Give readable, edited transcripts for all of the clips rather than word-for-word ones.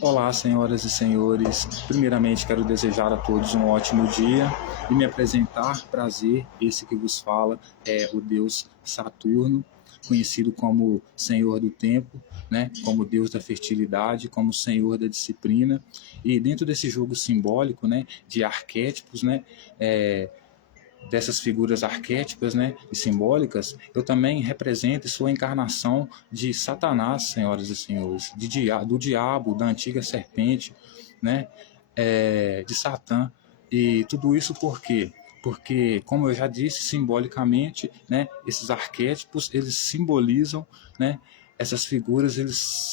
Olá, senhoras e senhores. Primeiramente, quero desejar a todos um ótimo dia e me apresentar. Prazer, esse que vos fala é o Deus Saturno, conhecido como Senhor do Tempo, né? Como Deus da fertilidade, como Senhor da disciplina. E dentro desse jogo simbólico, né, de arquétipos, né, dessas figuras arquétipas, né, e simbólicas, eu também represento e sou a encarnação de Satanás, senhoras e senhores, do diabo, da antiga serpente, né, de Satã. E tudo isso por quê? Porque, como eu já disse, simbolicamente, né, esses arquétipos, eles simbolizam, né, essas figuras,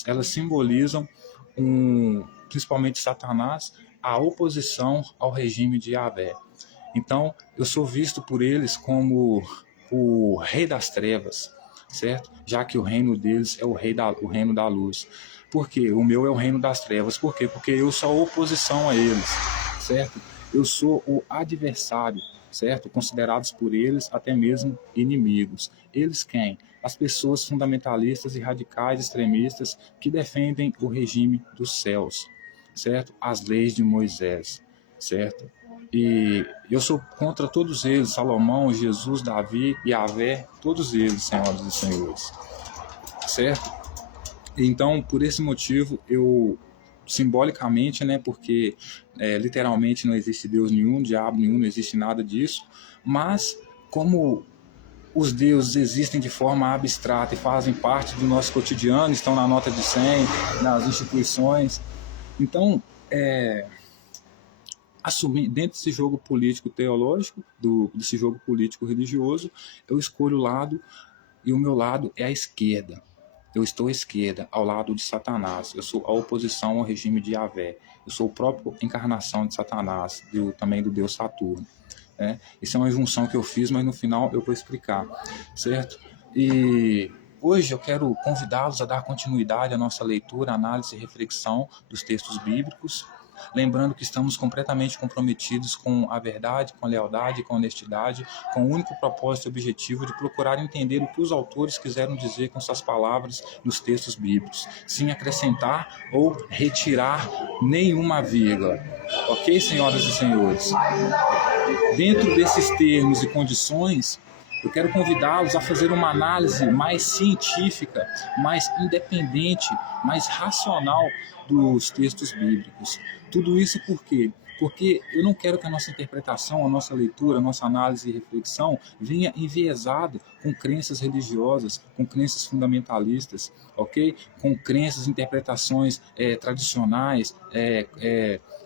elas simbolizam, principalmente Satanás, a oposição ao regime de Yahvé. Então, eu sou visto por eles como o rei das trevas, certo? Já que o reino deles é o reino da luz. Por quê? O meu é o reino das trevas. Por quê? Porque eu sou a oposição a eles, certo? Eu sou o adversário, certo? Considerados por eles até mesmo inimigos. Eles quem? As pessoas fundamentalistas e radicais extremistas que defendem o regime dos céus, certo? As leis de Moisés, certo? E eu sou contra todos eles, Salomão, Jesus, Davi, Yahvé, todos eles, senhoras e senhores, certo? Então, por esse motivo, eu, simbolicamente, né, porque literalmente não existe Deus nenhum, diabo nenhum, não existe nada disso, mas como os deuses existem de forma abstrata e fazem parte do nosso cotidiano, estão na nota de 100, nas instituições, então, assumir dentro desse jogo político teológico, desse jogo político religioso, eu escolho o lado, e o meu lado é a esquerda. Eu estou à esquerda, ao lado de Satanás. Eu sou a oposição ao regime de Yahvé. Eu sou a própria encarnação de Satanás, também do Deus Saturno. Isso é uma junção que eu fiz, mas no final eu vou explicar, certo? E hoje eu quero convidá-los a dar continuidade à nossa leitura, análise e reflexão dos textos bíblicos, lembrando que estamos completamente comprometidos com a verdade, com a lealdade, com a honestidade, com o único propósito e objetivo de procurar entender o que os autores quiseram dizer com suas palavras nos textos bíblicos, sem acrescentar ou retirar nenhuma vírgula. Ok, senhoras e senhores? Dentro desses termos e condições, eu quero convidá-los a fazer uma análise mais científica, mais independente, mais racional dos textos bíblicos. Tudo isso por quê? Porque eu não quero que a nossa interpretação, a nossa leitura, a nossa análise e reflexão venha enviesada com crenças religiosas, com crenças fundamentalistas, ok? Com crenças, interpretações tradicionais,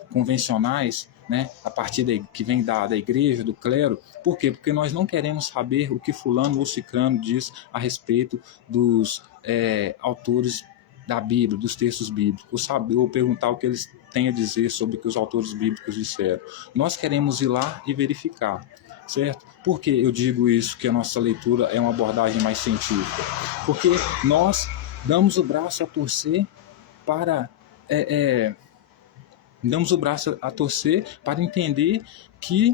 convencionais, né, a partir que vem da igreja, do clero. Por quê? Porque nós não queremos saber o que fulano ou cicrano diz a respeito dos autores da Bíblia, dos textos bíblicos, ou perguntar o que eles têm a dizer sobre o que os autores bíblicos disseram. Nós queremos ir lá e verificar, certo? Por que eu digo isso, que a nossa leitura é uma abordagem mais científica? Porque nós damos o braço a torcer para... damos o braço a torcer para entender que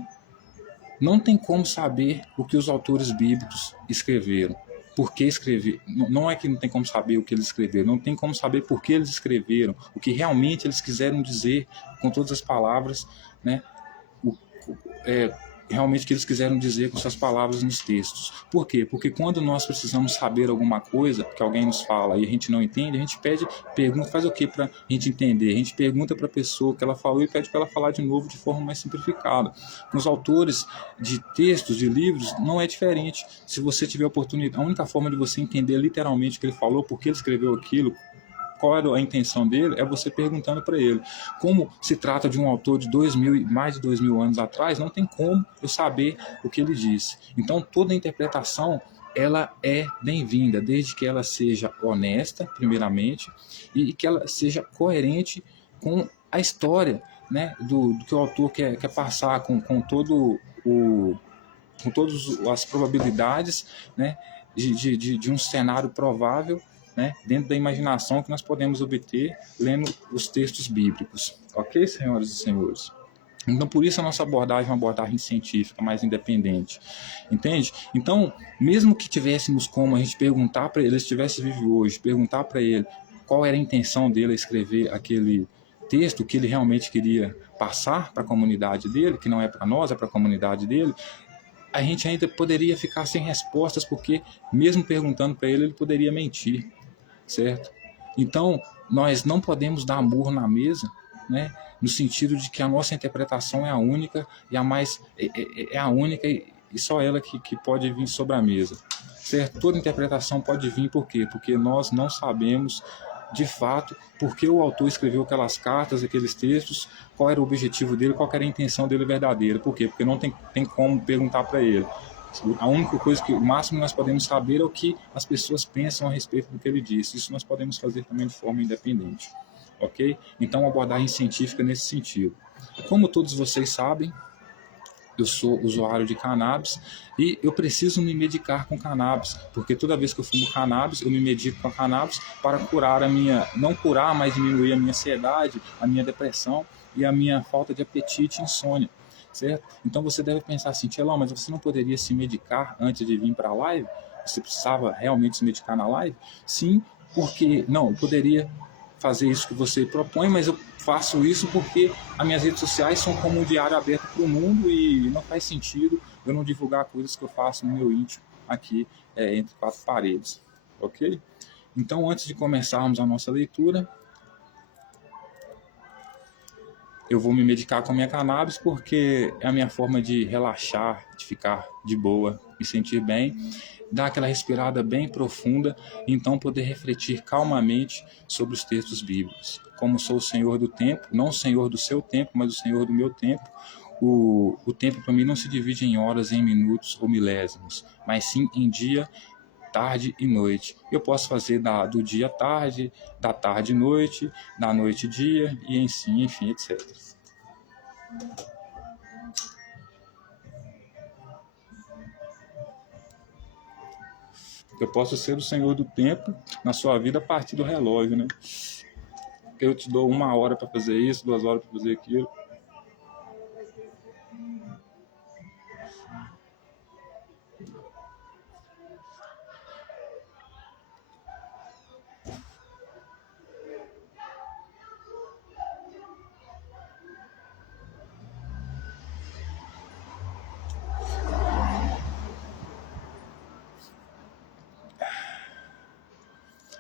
não tem como saber o que os autores bíblicos escreveram. Por que escrever? Não é que não tem como saber o que eles escreveram, não tem como saber por que eles escreveram, o que realmente eles quiseram dizer com todas as palavras, né? Realmente o que eles quiseram dizer com suas palavras nos textos. Por quê? Porque quando nós precisamos saber alguma coisa que alguém nos fala e a gente não entende, a gente pergunta, faz o que para a gente entender? A gente pergunta para a pessoa o que ela falou e pede para ela falar de novo de forma mais simplificada. Com os autores de textos, de livros, não é diferente. Se você tiver oportunidade, a única forma de você entender literalmente o que ele falou, por que ele escreveu aquilo, qual era a intenção dele, é você perguntando para ele. Como se trata de um autor de mais de 2000 anos atrás, não tem como eu saber o que ele disse. Então, toda a interpretação, ela é bem-vinda, desde que ela seja honesta, primeiramente, e que ela seja coerente com a história, né, do que o autor quer passar, com todas as probabilidades, né, de um cenário provável, né, dentro da imaginação que nós podemos obter lendo os textos bíblicos. Ok, senhoras e senhores? Então, por isso a nossa abordagem é uma abordagem científica, mais independente, entende? Então, mesmo que tivéssemos como a gente perguntar para ele, se estivesse vivo hoje, perguntar para ele qual era a intenção dele a escrever aquele texto que ele realmente queria passar para a comunidade dele, que não é para nós, é para a comunidade dele, a gente ainda poderia ficar sem respostas, porque mesmo perguntando para ele, ele poderia mentir, certo? Então, nós não podemos dar murro na mesa, né? No sentido de que a nossa interpretação é a única e a mais é a única e só ela que pode vir sobre a mesa, certo? Toda interpretação pode vir por quê? Porque nós não sabemos de fato por que o autor escreveu aquelas cartas, aqueles textos, qual era o objetivo dele, qual era a intenção dele verdadeira. Por quê? Porque não tem como perguntar para ele. A única coisa que o máximo que nós podemos saber é o que as pessoas pensam a respeito do que ele disse. Isso nós podemos fazer também de forma independente, ok? Então, uma abordagem científica nesse sentido. Como todos vocês sabem, eu sou usuário de cannabis e eu preciso me medicar com cannabis, porque toda vez que eu fumo cannabis, eu me medico com a cannabis para curar a minha, não curar, mas diminuir a minha ansiedade, a minha depressão e a minha falta de apetite e insônia, certo? Então você deve pensar assim, Tchelão, mas você não poderia se medicar antes de vir para a live? Você precisava realmente se medicar na live? Sim, porque, não, eu poderia fazer isso que você propõe, mas eu faço isso porque as minhas redes sociais são como um diário aberto para o mundo e não faz sentido eu não divulgar coisas que eu faço no meu íntimo aqui entre quatro paredes, ok? Então, antes de começarmos a nossa leitura, eu vou me medicar com a minha cannabis porque é a minha forma de relaxar, de ficar de boa, me sentir bem, dar aquela respirada bem profunda e então poder refletir calmamente sobre os textos bíblicos. Como sou o Senhor do tempo, não o Senhor do seu tempo, mas o Senhor do meu tempo, o tempo para mim não se divide em horas, em minutos ou milésimos, mas sim em dia, tarde e noite. Eu posso fazer do dia tarde, da tarde noite, da noite dia e enfim, etc. Eu posso ser o Senhor do tempo na sua vida a partir do relógio, né? Eu te dou 1 hora para fazer isso, 2 horas para fazer aquilo.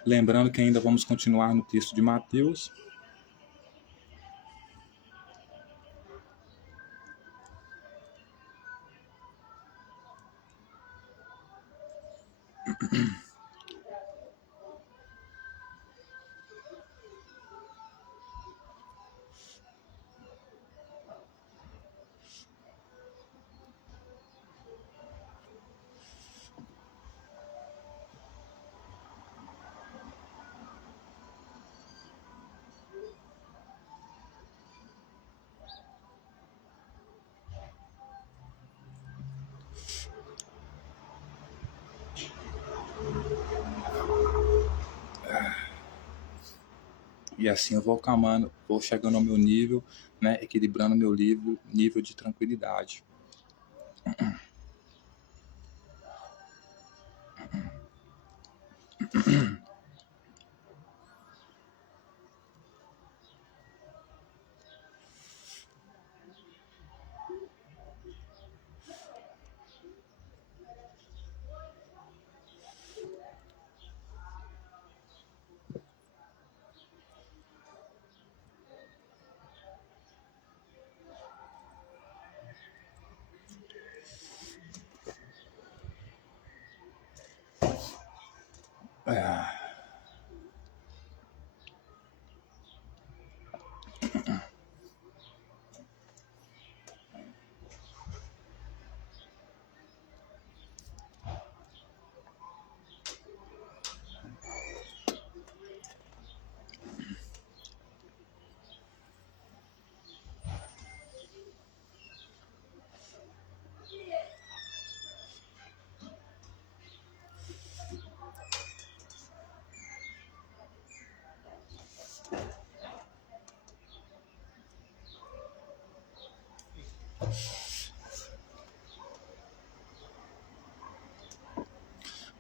Lembrando que ainda vamos continuar no texto de Mateus. E assim eu vou calmando, vou chegando ao meu nível, né, equilibrando meu nível de tranquilidade.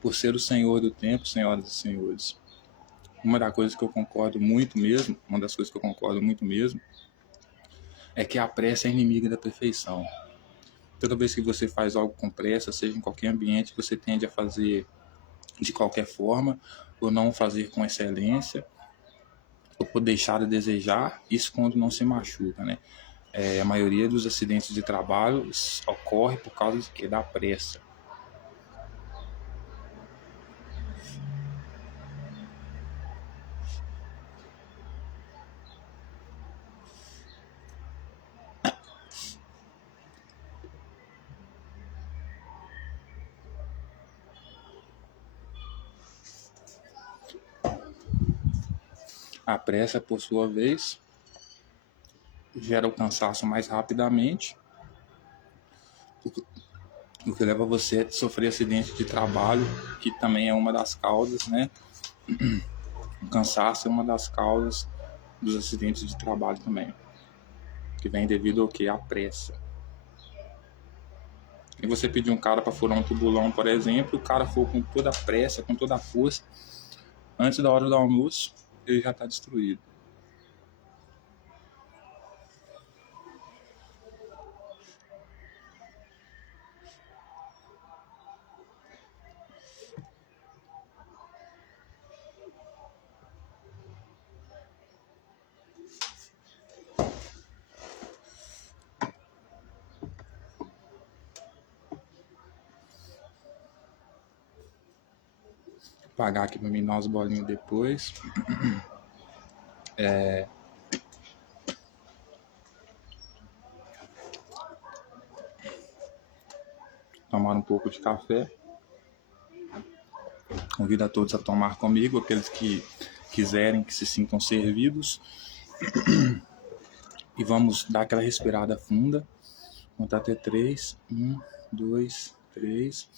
por ser o Senhor do tempo, senhoras e senhores, uma das coisas que eu concordo muito mesmo, é que a pressa é inimiga da perfeição. Toda vez que você faz algo com pressa, seja em qualquer ambiente, você tende a fazer de qualquer forma, ou não fazer com excelência, ou por deixar a desejar, isso quando não se machuca, né? A maioria dos acidentes de trabalho ocorre por causa de quê? Da pressa. A pressa, por sua vez, gera o cansaço mais rapidamente, o que leva você a sofrer acidente de trabalho, que também é uma das causas, né? O cansaço é uma das causas dos acidentes de trabalho também, que vem devido ao que? À pressa. E você pedir um cara para furar um tubulão, por exemplo, o cara for com toda a pressa, com toda a força, antes da hora do almoço, ele já está destruído. Vou pagar aqui para mim dar umas bolinhas depois. Tomar um pouco de café. Convido a todos a tomar comigo, aqueles que quiserem, que se sintam servidos. E vamos dar aquela respirada funda. Contar até 3. 1, 2, 3.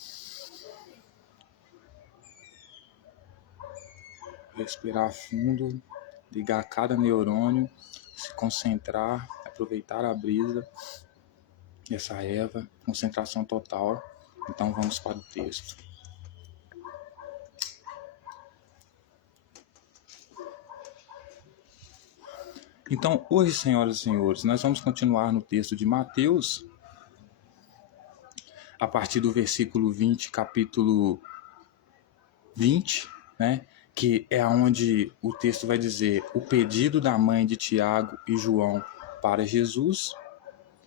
Respirar fundo, ligar cada neurônio, se concentrar, aproveitar a brisa, essa erva, concentração total. Então vamos para o texto. Então, hoje, senhoras e senhores, nós vamos continuar no texto de Mateus, a partir do versículo 20, capítulo 20, né? Que é onde o texto vai dizer o pedido da mãe de Tiago e João para Jesus,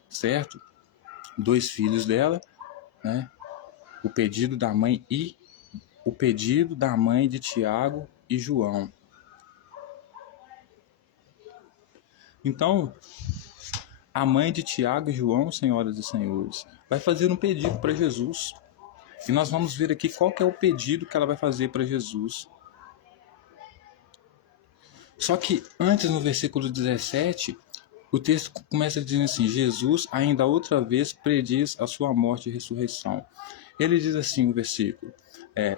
certo? 2 filhos dela, né? O pedido da mãe de Tiago e João. Então, a mãe de Tiago e João, senhoras e senhores, vai fazer um pedido para Jesus. E nós vamos ver aqui qual que é o pedido que ela vai fazer para Jesus. Só que antes, no versículo 17, o texto começa dizendo assim: Jesus ainda outra vez prediz a sua morte e ressurreição. Ele diz assim, o versículo: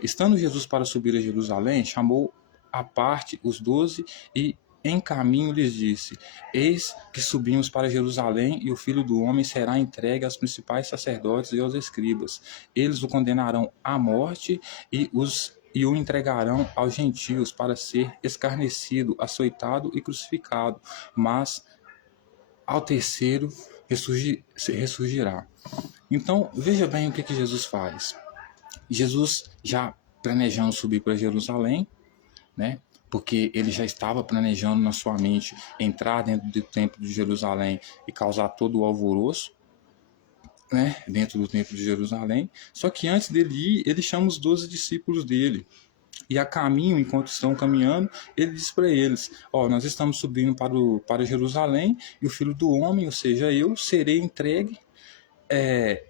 estando Jesus para subir a Jerusalém, chamou à parte os 12 e em caminho lhes disse: eis que subimos para Jerusalém, e o Filho do Homem será entregue aos principais sacerdotes e aos escribas. Eles o condenarão à morte e o entregarão aos gentios para ser escarnecido, açoitado e crucificado, mas ao terceiro ressurgirá. Então, veja bem o que Jesus faz. Jesus já planejando subir para Jerusalém, né? Porque ele já estava planejando na sua mente entrar dentro do templo de Jerusalém e causar todo o alvoroço, né? Dentro do templo de Jerusalém. Só que antes dele ir, ele chama os 12 discípulos dele. E a caminho, enquanto estão caminhando, ele diz para eles: nós estamos subindo para Jerusalém, e o Filho do Homem, ou seja, eu, serei entregue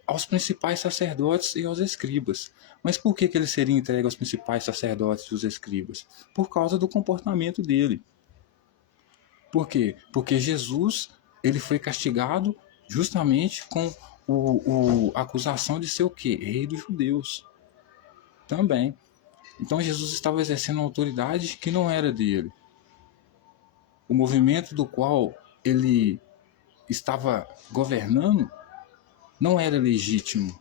aos principais sacerdotes e aos escribas. Mas por que ele seria entregue aos principais sacerdotes e aos escribas? Por causa do comportamento dele. Por quê? Porque Jesus, ele foi castigado justamente com a acusação de ser o quê? Rei dos judeus. Também. Então Jesus estava exercendo uma autoridade que não era dele. O movimento do qual ele estava governando não era legítimo.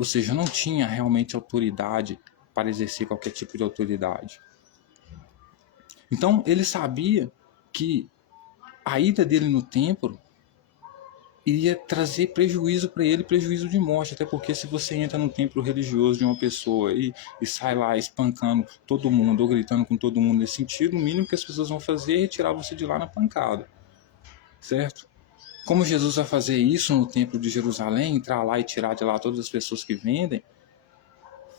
Ou seja, não tinha realmente autoridade para exercer qualquer tipo de autoridade. Então ele sabia que a ida dele no templo iria trazer prejuízo para ele, prejuízo de morte, até porque se você entra no templo religioso de uma pessoa e sai lá espancando todo mundo ou gritando com todo mundo nesse sentido, o mínimo que as pessoas vão fazer é retirar você de lá na pancada, certo? Como Jesus vai fazer isso no templo de Jerusalém, entrar lá e tirar de lá todas as pessoas que vendem,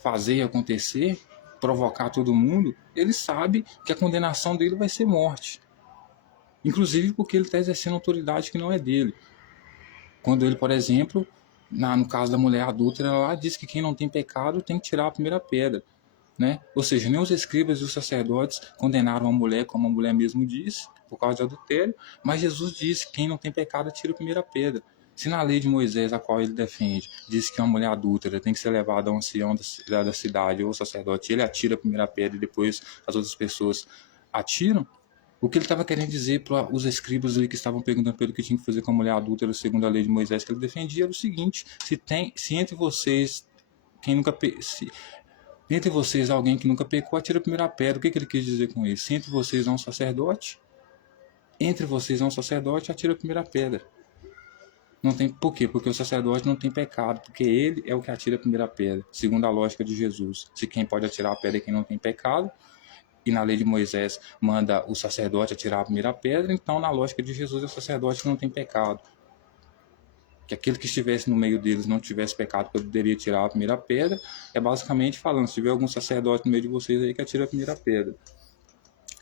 fazer acontecer, provocar todo mundo, ele sabe que a condenação dele vai ser morte. Inclusive porque ele está exercendo autoridade que não é dele. Quando ele, por exemplo, no caso da mulher adúltera, ela lá diz que quem não tem pecado tem que tirar a primeira pedra. Né? Ou seja, nem os escribas e os sacerdotes condenaram a mulher, como a mulher mesmo disse, por causa de adultério, mas Jesus disse que quem não tem pecado tira a primeira pedra. Se na lei de Moisés, a qual ele defende, diz que uma mulher adúltera tem que ser levada a um ancião da cidade ou sacerdote, ele atira a primeira pedra e depois as outras pessoas atiram, o que ele estava querendo dizer para os escribas ali que estavam perguntando pelo que tinha que fazer com a mulher adúltera segundo a lei de Moisés que ele defendia era o seguinte: se entre vocês quem nunca se entre vocês alguém que nunca pecou, atira a primeira pedra. O que ele quis dizer com isso? Se entre vocês há um sacerdote, atira a primeira pedra. Não tem por quê? Porque o sacerdote não tem pecado, porque ele é o que atira a primeira pedra, segundo a lógica de Jesus. Se quem pode atirar a pedra é quem não tem pecado, e na lei de Moisés manda o sacerdote atirar a primeira pedra, então na lógica de Jesus é o sacerdote que não tem pecado. Que aquele que estivesse no meio deles não tivesse pecado, poderia tirar a primeira pedra, é basicamente falando, se tiver algum sacerdote no meio de vocês aí que atira a primeira pedra.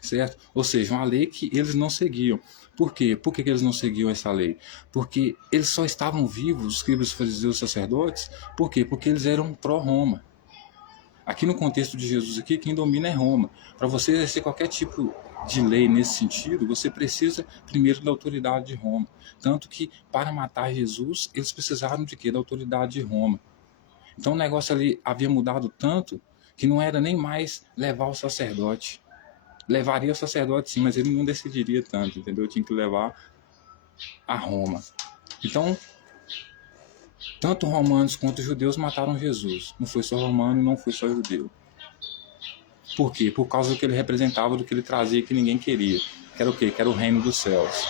Certo? Ou seja, uma lei que eles não seguiam. Por quê? Por que eles não seguiam essa lei? Porque eles só estavam vivos, os escribas, fariseus e os sacerdotes, por quê? Porque eles eram pró-Roma. Aqui no contexto de Jesus, aqui, quem domina é Roma. Para você exercer qualquer tipo de lei nesse sentido, você precisa primeiro da autoridade de Roma. Tanto que, para matar Jesus, eles precisaram de quê? Da autoridade de Roma. Então o negócio ali havia mudado tanto que não era nem mais levar o sacerdote. Levaria o sacerdote sim, mas ele não decidiria tanto, entendeu? Tinha que levar a Roma. Então, tanto romanos quanto judeus mataram Jesus. Não foi só romano e não foi só judeu. Por quê? Por causa do que ele representava, do que ele trazia que ninguém queria. Que era o quê? Que era o reino dos céus.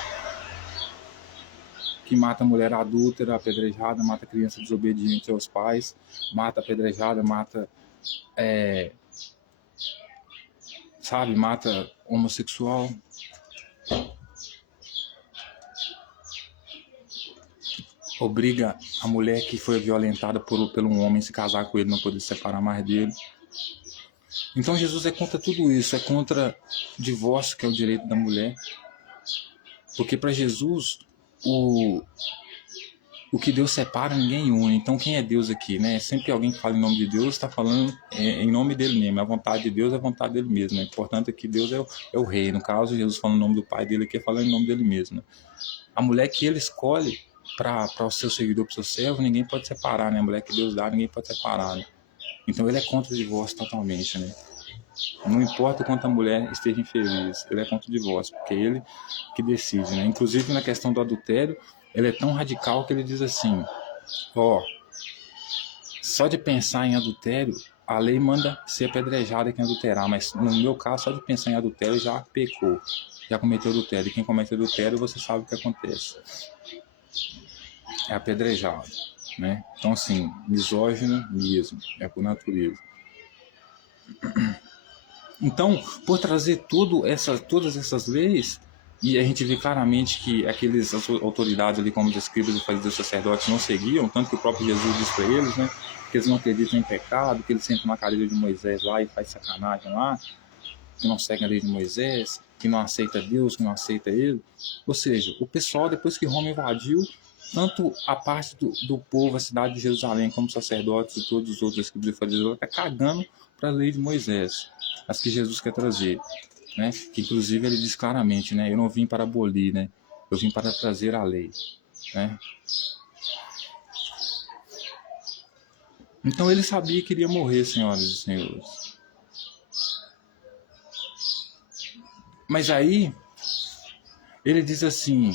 Que mata a mulher adúltera, apedrejada, mata a criança desobediente aos pais, mata a apedrejada, mata mata homossexual. Obriga a mulher que foi violentada por um homem a se casar com ele, não poder se separar mais dele. Então Jesus é contra tudo isso, é contra o divórcio, que é o direito da mulher. Porque para Jesus, o que Deus separa, ninguém une. Então quem é Deus aqui, né? Sempre que alguém fala em nome de Deus, está falando em nome dele mesmo. A vontade de Deus é a vontade dele mesmo. Né? O importante é que Deus é o rei. No caso, Jesus falando em nome do Pai dele aqui, falando em nome dele mesmo. Né? A mulher que ele escolhe para o seu seguidor, para o seu servo, ninguém pode separar, né? A mulher que Deus dá, ninguém pode separar, né? Então ele é contra o divórcio totalmente, né? Não importa quanto a mulher esteja infeliz, ele é contra o divórcio, porque é ele que decide, né? Inclusive na questão do adultério, ele é tão radical que ele diz assim, só de pensar em adultério, a lei manda ser apedrejada quem adulterar, mas no meu caso, só de pensar em adultério já pecou, já cometeu adultério. E quem comete adultério, você sabe o que acontece. É apedrejado, né? Então, assim, misógino mesmo, é por natureza. Então, por trazer todas essas leis, e a gente vê claramente que aqueles autoridades ali, como os escribas e fariseus sacerdotes, não seguiam, tanto que o próprio Jesus disse para eles, né, que eles não acreditam em pecado, que eles sentam na cadeira de Moisés lá e faz sacanagem lá, que não seguem a lei de Moisés, que não aceita Deus, que não aceita ele. Ou seja, o pessoal, depois que Roma invadiu, tanto a parte do povo, a cidade de Jerusalém, como sacerdotes e todos os outros escribas e fariseus, está cagando para a lei de Moisés, as que Jesus quer trazer, né? Que inclusive ele diz claramente, né? Eu não vim para abolir, né? Eu vim para trazer a lei, né? Então ele sabia que iria morrer, senhoras e senhores. Mas aí ele diz assim: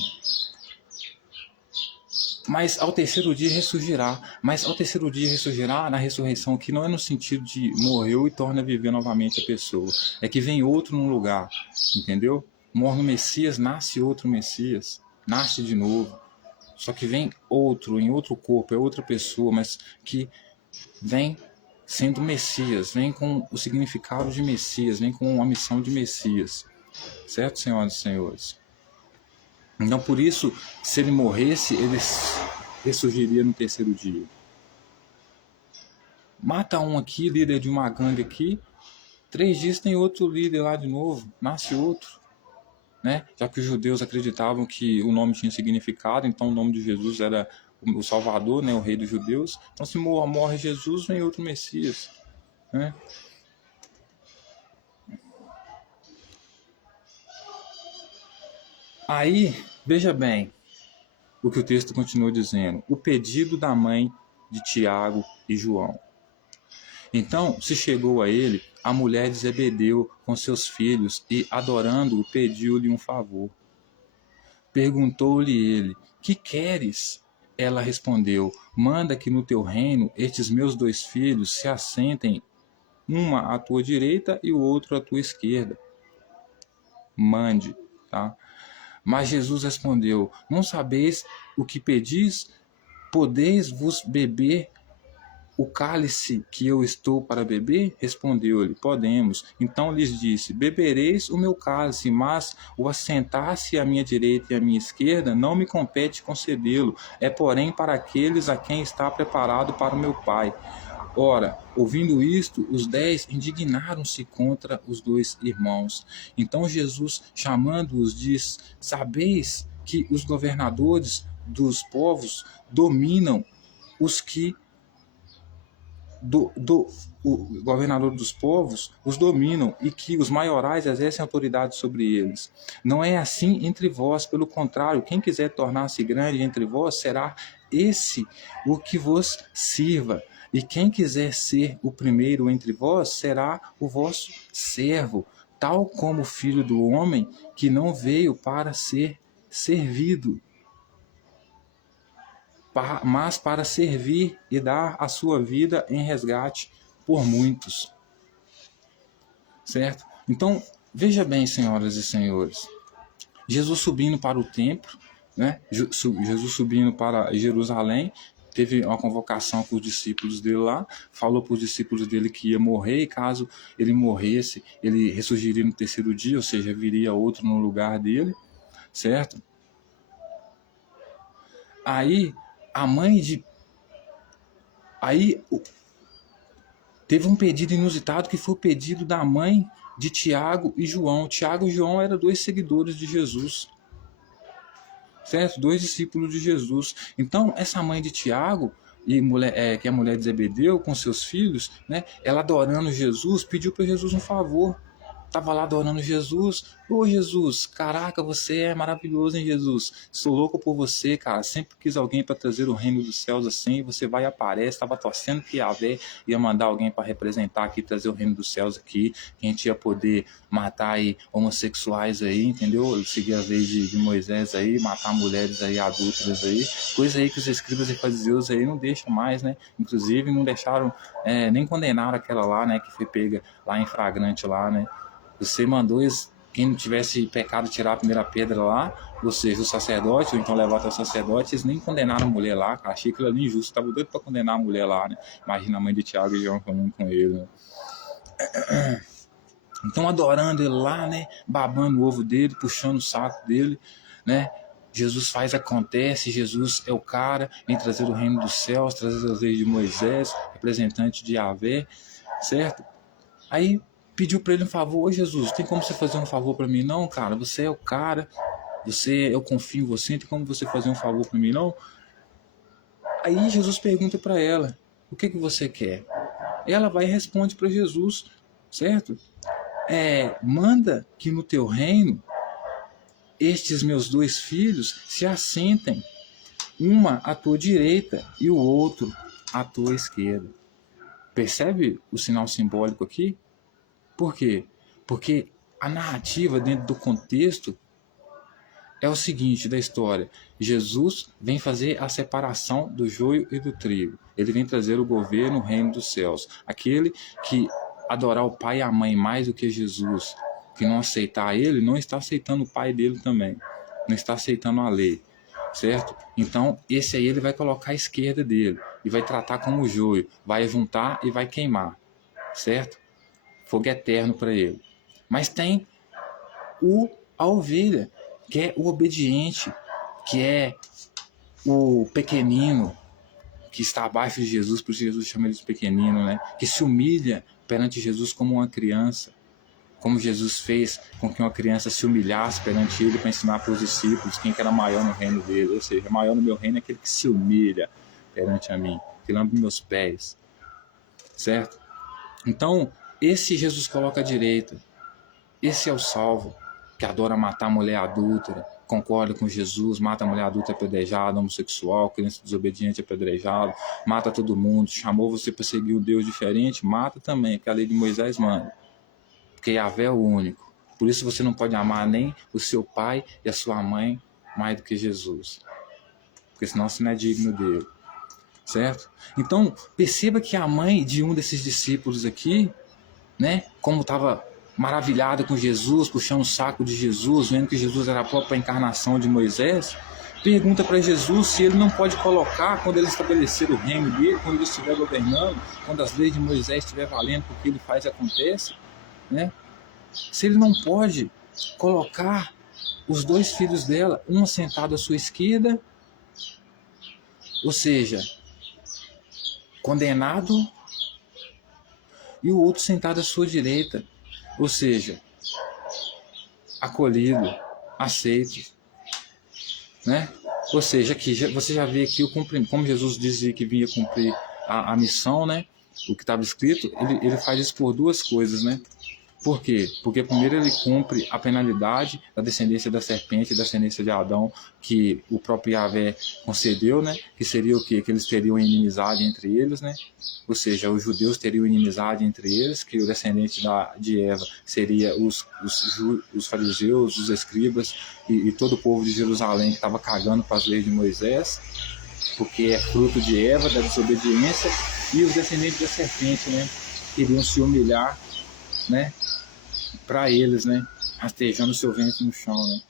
Mas ao terceiro dia ressurgirá. Mas ao terceiro dia ressurgirá na ressurreição, que não é no sentido de morreu e torna a viver novamente a pessoa. É que vem outro no lugar, entendeu? Morre o Messias, nasce outro Messias, nasce de novo. Só que vem outro, em outro corpo, é outra pessoa, mas que vem sendo Messias, vem com o significado de Messias, vem com a missão de Messias. Certo, senhoras e senhores? Então, por isso, se ele morresse, ele ressurgiria no terceiro dia. Mata um aqui, líder de uma gangue aqui, 3 dias tem outro líder lá de novo, nasce outro. Né? Já que os judeus acreditavam que o nome tinha significado, então o nome de Jesus era o Salvador, né? O rei dos judeus. Então, se morre Jesus, vem outro Messias. Né? Aí, veja bem o que o texto continua dizendo. O pedido da mãe de Tiago e João. Então se chegou a ele a mulher de Zebedeu com seus filhos e, adorando-o, pediu-lhe um favor. Perguntou-lhe ele: que queres? Ela respondeu: manda que no teu reino estes meus 2 filhos se assentem, uma à tua direita e o outro à tua esquerda. Mande, tá? Mas Jesus respondeu: não sabeis o que pedis? Podeis vos beber o cálice que eu estou para beber? Respondeu-lhe: podemos. Então lhes disse: bebereis o meu cálice, mas o assentar-se à minha direita e à minha esquerda não me compete concedê-lo. É, porém, para aqueles a quem está preparado para o meu Pai. Ora, ouvindo isto, os 10 indignaram-se contra os 2 irmãos. Então Jesus, chamando-os, diz: sabeis que os governadores dos povos dominam os que o governador dos povos os dominam e que os maiorais exercem autoridade sobre eles. Não é assim entre vós, pelo contrário, quem quiser tornar-se grande entre vós, será esse o que vos sirva. E quem quiser ser o primeiro entre vós, será o vosso servo, tal como o Filho do Homem, que não veio para ser servido, mas para servir e dar a sua vida em resgate por muitos. Certo? Então, veja bem, senhoras e senhores, Jesus subindo para o templo, né? Jesus subindo para Jerusalém, teve uma convocação com os discípulos dele lá, falou para os discípulos dele que ia morrer, e caso ele morresse, ele ressurgiria no terceiro dia, ou seja, viria outro no lugar dele, certo? Aí, a mãe de... Aí, teve um pedido inusitado que foi o pedido da mãe de Tiago e João. Tiago e João eram 2 seguidores de Jesus, certo? 2 discípulos de Jesus. Então, essa mãe de Tiago, que é a mulher de Zebedeu, com seus filhos, né? Ela adorando Jesus, pediu para Jesus um favor. Tava lá adorando Jesus. Ô Jesus, caraca, você é maravilhoso, hein, Jesus? Sou louco por você, cara. Sempre quis alguém para trazer o reino dos céus assim. Você vai e aparece. Tava torcendo que Yahvé ia mandar alguém para representar aqui, trazer o reino dos céus aqui. Que a gente ia poder matar aí homossexuais aí, entendeu? Seguir a lei de Moisés aí, matar mulheres aí adúlteras aí. Coisa aí que os escribas e fariseus aí não deixam mais, né? Inclusive não deixaram, nem condenaram aquela lá, né? Que foi pega lá em flagrante lá, né? Você mandou quem não tivesse pecado tirar a primeira pedra lá, ou seja, o sacerdote, ou então levar até o sacerdote, eles nem condenaram a mulher lá, cara. Achei aquilo ali injusto, tava doido para condenar a mulher lá, né? Imagina a mãe de Tiago e João falando com ele, né? Então, adorando ele lá, né? Babando o ovo dele, puxando o saco dele, né? Jesus acontece, Jesus é o cara em trazer o reino dos céus, trazer as leis de Moisés, representante de Yahvé, certo? Aí pediu para ele um favor: ô Jesus, tem como você fazer um favor para mim? Não, cara, você é o cara, eu confio em você, tem como você fazer um favor para mim? Não. Aí Jesus pergunta para ela: o que você quer? Ela vai e responde para Jesus, certo? Manda que no teu reino estes meus 2 filhos se assentem, uma à tua direita e o outro à tua esquerda. Percebe o sinal simbólico aqui? Por quê? Porque a narrativa, dentro do contexto, é o seguinte da história: Jesus vem fazer a separação do joio e do trigo. Ele vem trazer o governo, o reino dos céus. Aquele que adorar o pai e a mãe mais do que Jesus, que não aceitar ele, não está aceitando o pai dele também, não está aceitando a lei, certo? Então esse aí ele vai colocar à esquerda dele e vai tratar como joio, vai juntar e vai queimar, certo? Fogo eterno para ele. Mas tem a ovelha, que é o obediente, que é o pequenino, que está abaixo de Jesus, por isso Jesus chama ele de pequenino, né? Que se humilha perante Jesus como uma criança, como Jesus fez com que uma criança se humilhasse perante ele para ensinar para os discípulos quem que era maior no reino dele. Ou seja, maior no meu reino é aquele que se humilha perante a mim, que lambe meus pés, certo? Então, esse Jesus coloca à direita, esse é o salvo, que adora matar a mulher adúltera, concorda com Jesus, mata a mulher adulta apedrejada, homossexual, criança desobediente apedrejado, mata todo mundo, chamou você para seguir um Deus diferente, mata também, porque a lei de Moisés manda, porque Yahvé é o único. Por isso você não pode amar nem o seu pai e a sua mãe mais do que Jesus, porque senão você não é digno dele, certo? Então perceba que a mãe de um desses discípulos aqui, né, como estava maravilhada com Jesus, puxando o saco de Jesus, vendo que Jesus era a própria encarnação de Moisés, pergunta para Jesus se ele não pode colocar, quando ele estabelecer o reino dele, quando ele estiver governando, quando as leis de Moisés estiver valendo, porque ele faz e acontece, né? Se ele não pode colocar os dois filhos dela, um sentado à sua esquerda, ou seja, condenado, e o outro sentado à sua direita, ou seja, acolhido, aceito, né? Ou seja, aqui você já vê aqui o cumprimento, como Jesus dizia que vinha cumprir a missão, né? O que estava escrito, ele faz isso por duas coisas, né? Por quê? Porque primeiro ele cumpre a penalidade da descendência da serpente, da descendência de Adão, que o próprio Yahvé concedeu, né? Que seria o quê? Que eles teriam inimizade entre eles, né? Ou seja, os judeus teriam inimizade entre eles, que o descendente de Eva seria os fariseus, os escribas e todo o povo de Jerusalém que estava cagando para as leis de Moisés, porque é fruto de Eva, da desobediência, e os descendentes da serpente, né? Iriam se humilhar, né? Para eles, né? Rastejando seu ventre no chão, né?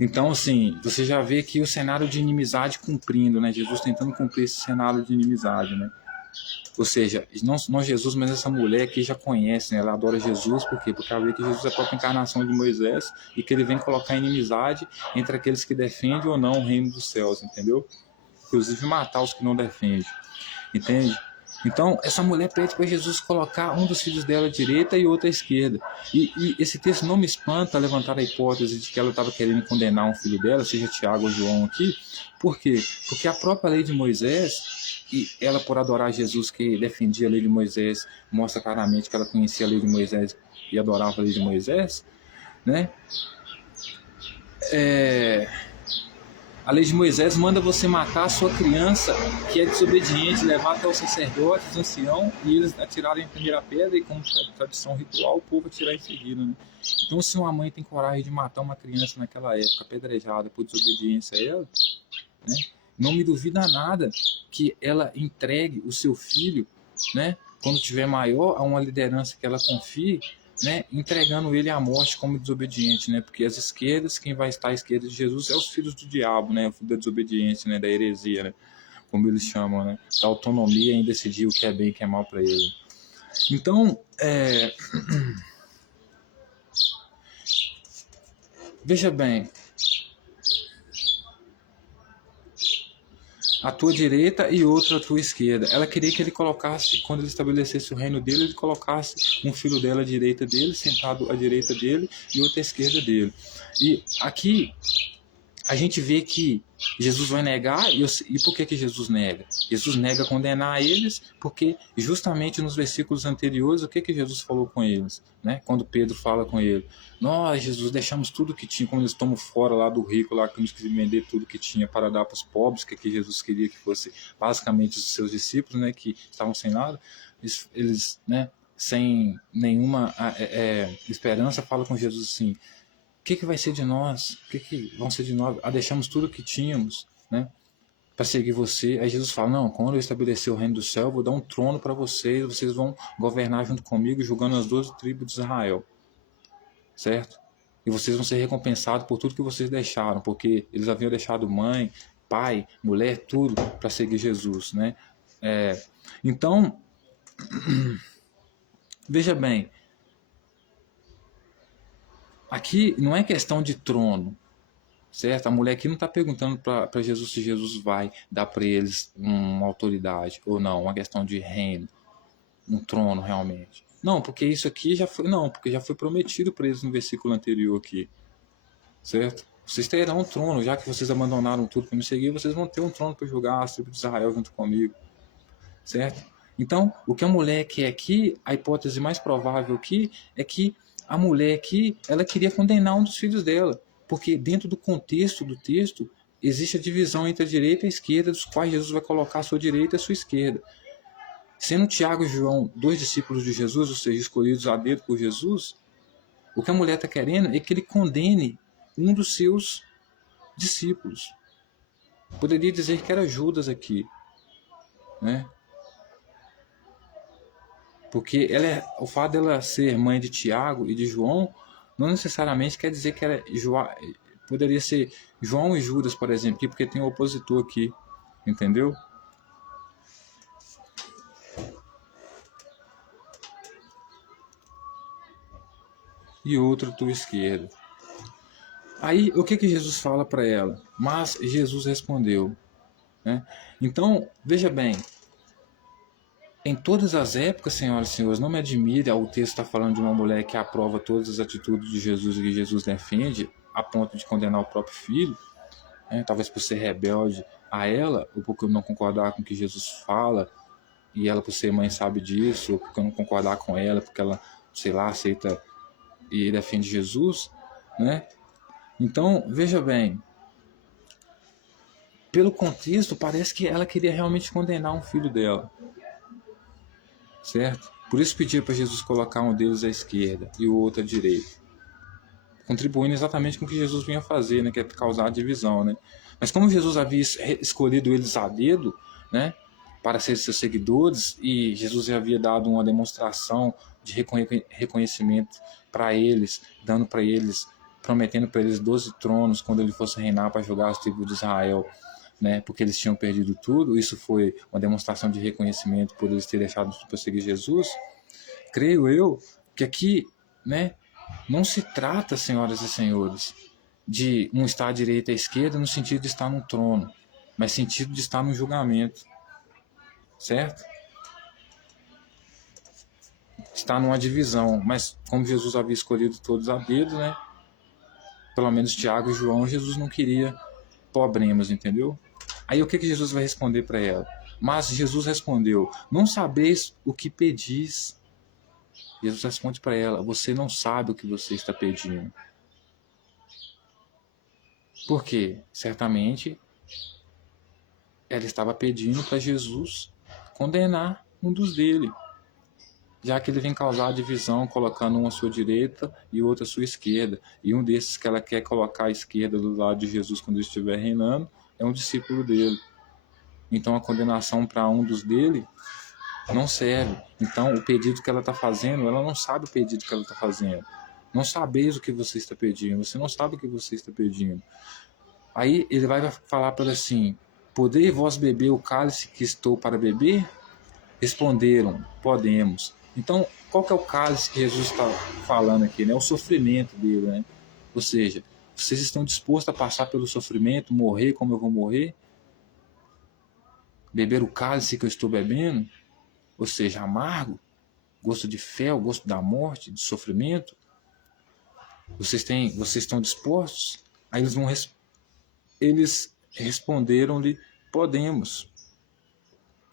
Então, assim, você já vê aqui o cenário de inimizade cumprindo, né? Jesus tentando cumprir esse cenário de inimizade, né? Ou seja, não Jesus, mas essa mulher aqui já conhece, né? Ela adora Jesus, por quê? Porque ela vê que Jesus é a própria encarnação de Moisés e que ele vem colocar inimizade entre aqueles que defendem ou não o reino dos céus, entendeu? Inclusive matar os que não defendem, entende? Então, essa mulher pede para Jesus colocar um dos filhos dela à direita e outro à esquerda. E esse texto não me espanta levantar a hipótese de que ela estava querendo condenar um filho dela, seja Tiago ou João aqui. Por quê? Porque a própria lei de Moisés, e ela por adorar Jesus que defendia a lei de Moisés, mostra claramente que ela conhecia a lei de Moisés e adorava a lei de Moisés, né? A lei de Moisés manda você matar a sua criança que é desobediente, levar até os sacerdotes, os anciãos, e eles atirarem a primeira pedra, e como tradição ritual, o povo atirar em seguida, né? Então, se uma mãe tem coragem de matar uma criança naquela época, apedrejada por desobediência a ela, né? Não me duvida nada que ela entregue o seu filho, né? Quando tiver maior, a uma liderança que ela confie, né, entregando ele à morte como desobediente, né, porque as esquerdas, quem vai estar à esquerda de Jesus é os filhos do diabo, né, o filho da desobediência, né, da heresia, né, como eles chamam, né, da autonomia em decidir o que é bem e o que é mal para ele. Então, veja bem, à tua direita e outro à tua esquerda. Ela queria que ele colocasse, quando ele estabelecesse o reino dele, ele colocasse um filho dela à direita dele, sentado à direita dele, e outro à esquerda dele. E aqui a gente vê que Jesus vai negar, e por que Jesus nega? Jesus nega condenar eles, porque justamente nos versículos anteriores, o que Jesus falou com eles? Né? Quando Pedro fala com ele, nós, Jesus, deixamos tudo que tinha, quando eles tomam fora lá do rico, lá que nos queria vender tudo que tinha para dar para os pobres, que Jesus queria que fosse basicamente os seus discípulos, né, que estavam sem nada, eles né, sem nenhuma esperança, falam com Jesus assim, o que vai ser de nós? O que vão ser de nós? Deixamos tudo que tínhamos, né? Para seguir você. Aí Jesus fala, não, quando eu estabelecer o reino do céu, eu vou dar um trono para vocês, vocês vão governar junto comigo, julgando as 12 tribos de Israel. Certo? E vocês vão ser recompensados por tudo que vocês deixaram, porque eles haviam deixado mãe, pai, mulher, tudo para seguir Jesus, né? Então, veja bem, aqui não é questão de trono, certo? A mulher aqui não está perguntando para Jesus se Jesus vai dar para eles uma autoridade ou não, uma questão de reino, um trono realmente. Não, porque isso aqui já foi, não, porque já foi prometido para eles no versículo anterior aqui, certo? Vocês terão um trono, já que vocês abandonaram tudo para me seguir, vocês vão ter um trono para julgar as tribos de Israel junto comigo, certo? Então, o que a mulher quer aqui, a hipótese mais provável aqui, é que a mulher aqui, ela queria condenar um dos filhos dela, porque dentro do contexto do texto, existe a divisão entre a direita e a esquerda, dos quais Jesus vai colocar a sua direita e a sua esquerda. Sendo Tiago e João dois discípulos de Jesus, ou seja, escolhidos a dedo por Jesus, o que a mulher está querendo é que ele condene um dos seus discípulos. Poderia dizer que era Judas aqui, né? Porque o fato dela ser mãe de Tiago e de João não necessariamente quer dizer que era poderia ser João e Judas, por exemplo, porque tem um opositor aqui, entendeu? E outro à tua esquerda. Aí, o que Jesus fala para ela? Mas Jesus respondeu, né? Então, veja bem, em todas as épocas, senhoras e senhores, não me admire, o texto está falando de uma mulher que aprova todas as atitudes de Jesus e que Jesus defende, a ponto de condenar o próprio filho, né? Talvez por ser rebelde a ela, ou porque não concordar com o que Jesus fala, e ela por ser mãe sabe disso, ou porque não concordar com ela, porque ela, sei lá, aceita e defende Jesus, né? Então, veja bem, pelo contexto, parece que ela queria realmente condenar um filho dela, certo? Por isso pedia para Jesus colocar um deles à esquerda e o outro à direita, contribuindo exatamente com o que Jesus vinha fazer, né, que é causar a divisão, né? Mas como Jesus havia escolhido eles a dedo, né, para serem seus seguidores, e Jesus já havia dado uma demonstração de reconhecimento para eles, dando para eles, prometendo para eles 12 tronos quando ele fosse reinar para julgar as tribos de Israel, né, porque eles tinham perdido tudo. Isso foi uma demonstração de reconhecimento por eles terem deixado de perseguir Jesus. Creio eu que aqui, né, não se trata, senhoras e senhores, de um estar à direita e à esquerda no sentido de estar no trono, mas no sentido de estar no julgamento, certo? Está numa divisão, mas como Jesus havia escolhido todos a dedo, né, pelo menos Tiago e João, Jesus não queria problemas, entendeu? Aí o que Jesus vai responder para ela? Mas Jesus respondeu, não sabeis o que pedis. Jesus responde para ela, você não sabe o que você está pedindo. Por quê? Certamente ela estava pedindo para Jesus condenar um dos dele, já que ele vem causar a divisão, colocando um à sua direita e outro à sua esquerda. E um desses que ela quer colocar à esquerda do lado de Jesus quando ele estiver reinando é um discípulo dele. Então a condenação para um dos dele não serve. Então o pedido que ela está fazendo, ela não sabe o pedido que ela está fazendo. Não sabeis o que você está pedindo, você não sabe o que você está pedindo. Aí ele vai falar para ela assim, podeis vós beber o cálice que estou para beber? Responderam, podemos. Então, qual que é o cálice que Jesus está falando aqui? Né? O sofrimento dele, né? Ou seja, vocês estão dispostos a passar pelo sofrimento, morrer como eu vou morrer? Beber o cálice que eu estou bebendo? Ou seja, amargo? Gosto de fel, gosto da morte, de sofrimento? Vocês estão dispostos? Aí eles vão Eles responderam-lhe: podemos.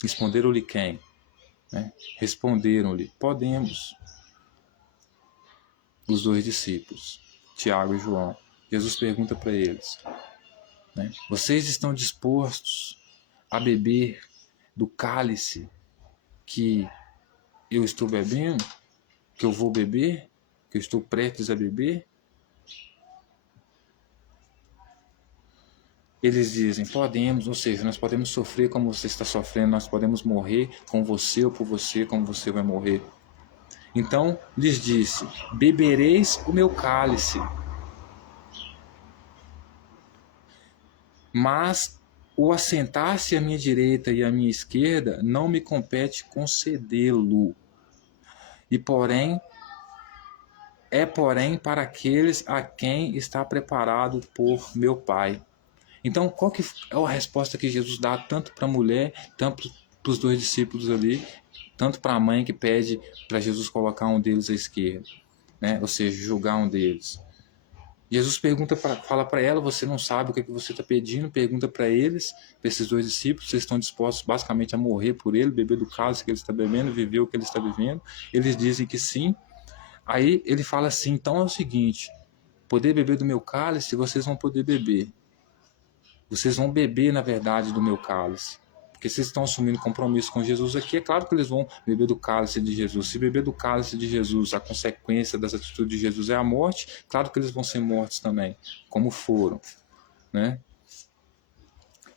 Responderam-lhe quem? Né? Responderam-lhe: podemos. Os dois discípulos, Tiago e João. Jesus pergunta para eles, né? Vocês estão dispostos a beber do cálice que eu estou bebendo? Que eu vou beber? Que eu estou prestes a beber? Eles dizem: podemos, ou seja, nós podemos sofrer como você está sofrendo, nós podemos morrer com você ou por você, como você vai morrer. Então lhes disse: bebereis o meu cálice, mas o assentar-se à minha direita e à minha esquerda não me compete concedê-lo. Porém para aqueles a quem está preparado por meu Pai. Então, qual que é a resposta que Jesus dá tanto para a mulher, tanto para os dois discípulos ali, tanto para a mãe que pede para Jesus colocar um deles à esquerda, né? Ou seja, julgar um deles. Jesus fala para ela: você não sabe o que você está pedindo. Pergunta para eles, para esses dois discípulos: vocês estão dispostos basicamente a morrer por ele, beber do cálice que ele está bebendo, viver o que ele está vivendo? Eles dizem que sim. Aí ele fala assim: então é o seguinte, poder beber do meu cálice, vocês vão poder beber. Vocês vão beber, na verdade, do meu cálice. Porque vocês estão assumindo compromisso com Jesus aqui, é claro que eles vão beber do cálice de Jesus. Se beber do cálice de Jesus, a consequência das atitudes de Jesus é a morte, claro que eles vão ser mortos também, como foram, né?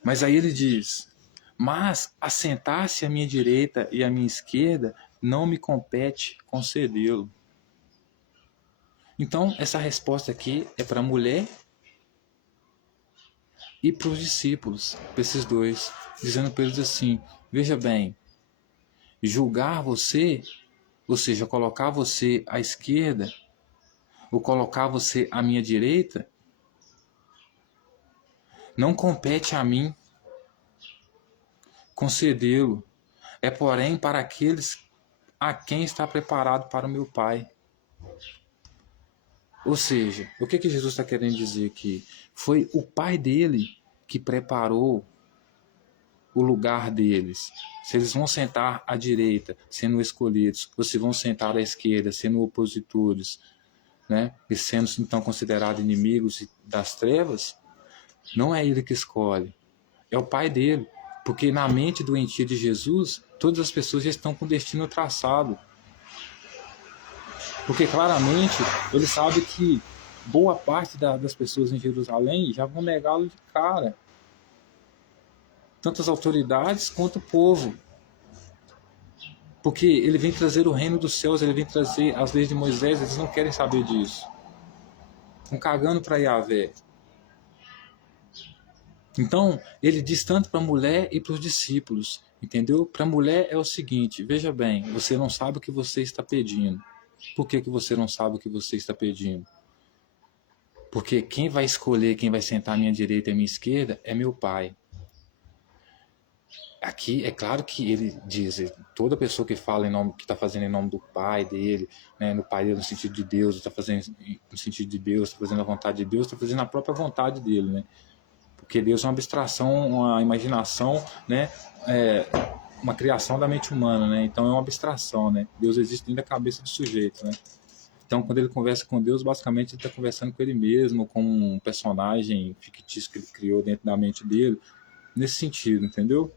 Mas aí ele diz: mas assentar-se à minha direita e à minha esquerda não me compete concedê-lo. Então, essa resposta aqui é para a mulher e para os discípulos, para esses dois, dizendo para eles assim: veja bem, julgar você, ou seja, colocar você à esquerda, ou colocar você à minha direita, não compete a mim concedê-lo. É, porém, para aqueles a quem está preparado para o meu Pai. Ou seja, o que Jesus está querendo dizer aqui? Foi o Pai dele que preparou o lugar deles. Se eles vão sentar à direita, sendo escolhidos, ou se vão sentar à esquerda, sendo opositores, né, e sendo então considerados inimigos das trevas, não é ele que escolhe, é o Pai dele. Porque na mente doentia de Jesus, todas as pessoas já estão com o destino traçado. Porque claramente ele sabe que boa parte das pessoas em Jerusalém já vão negá-lo de cara. Tanto as autoridades quanto o povo. Porque ele vem trazer o reino dos céus, ele vem trazer as leis de Moisés, eles não querem saber disso. Estão cagando para Yahvé. Então, ele diz tanto para a mulher e para os discípulos, entendeu? Para a mulher é o seguinte: veja bem, você não sabe o que você está pedindo. Por que você não sabe o que você está pedindo? Porque quem vai escolher quem vai sentar à minha direita e à minha esquerda é meu Pai. Aqui é claro que ele diz, toda pessoa que fala em nome, que está fazendo em nome do Pai dele, né, no Pai dele no sentido de Deus, está fazendo no sentido de Deus, está fazendo a vontade de Deus, está fazendo a própria vontade dele, né? Porque Deus é uma abstração, uma imaginação, né? Uma criação da mente humana, né? Então é uma abstração, né? Deus existe dentro da cabeça do sujeito, né? Então, quando ele conversa com Deus, basicamente ele está conversando com ele mesmo, com um personagem fictício que ele criou dentro da mente dele, nesse sentido, entendeu?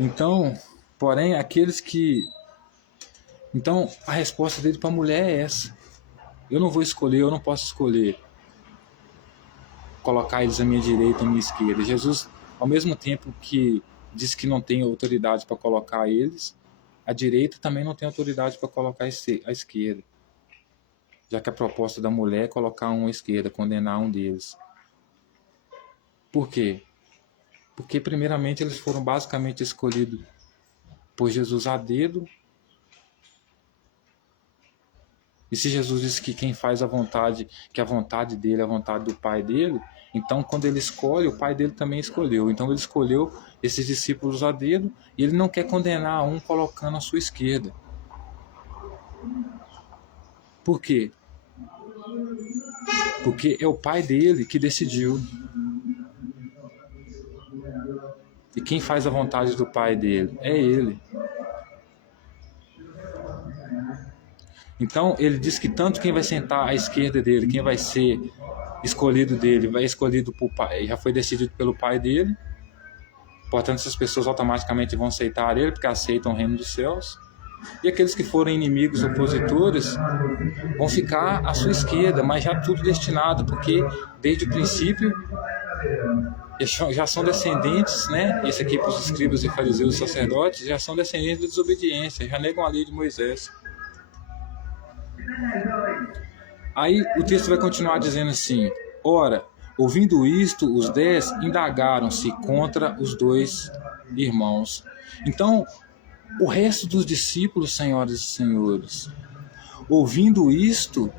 Então, porém, aqueles que... Então, a resposta dele para a mulher é essa: eu não vou escolher, eu não posso escolher colocar eles à minha direita ou à minha esquerda. Jesus, ao mesmo tempo que diz que não tem autoridade para colocar eles, a direita também não tem autoridade para colocar a esquerda. Já que a proposta da mulher é colocar um à esquerda, condenar um deles. Por quê? Porque primeiramente eles foram basicamente escolhidos por Jesus a dedo. E se Jesus disse que quem faz a vontade, que a vontade dele é a vontade do Pai dele, então quando ele escolhe, o Pai dele também escolheu. Então ele escolheu esses discípulos a dedo e ele não quer condenar um colocando à sua esquerda. Por quê? porque é o pai dele que decidiu. E quem faz a vontade do pai dele? É ele. Então, ele diz que tanto quem vai sentar à esquerda dele, quem vai ser escolhido dele, vai escolhido por pai, já foi decidido pelo pai dele. Portanto, essas pessoas automaticamente vão aceitar ele, porque aceitam o reino dos céus. E aqueles que forem inimigos, opositores, vão ficar à sua esquerda, mas já tudo destinado, porque desde o princípio já são descendentes, né? Esse aqui para os escribas e fariseus e sacerdotes, já são descendentes da desobediência, já negam a lei de Moisés. Aí o texto vai continuar dizendo assim: ora, ouvindo isto, os 10 indagaram-se contra os 2 irmãos. Então, o resto dos discípulos, senhoras e senhores, ouvindo isto,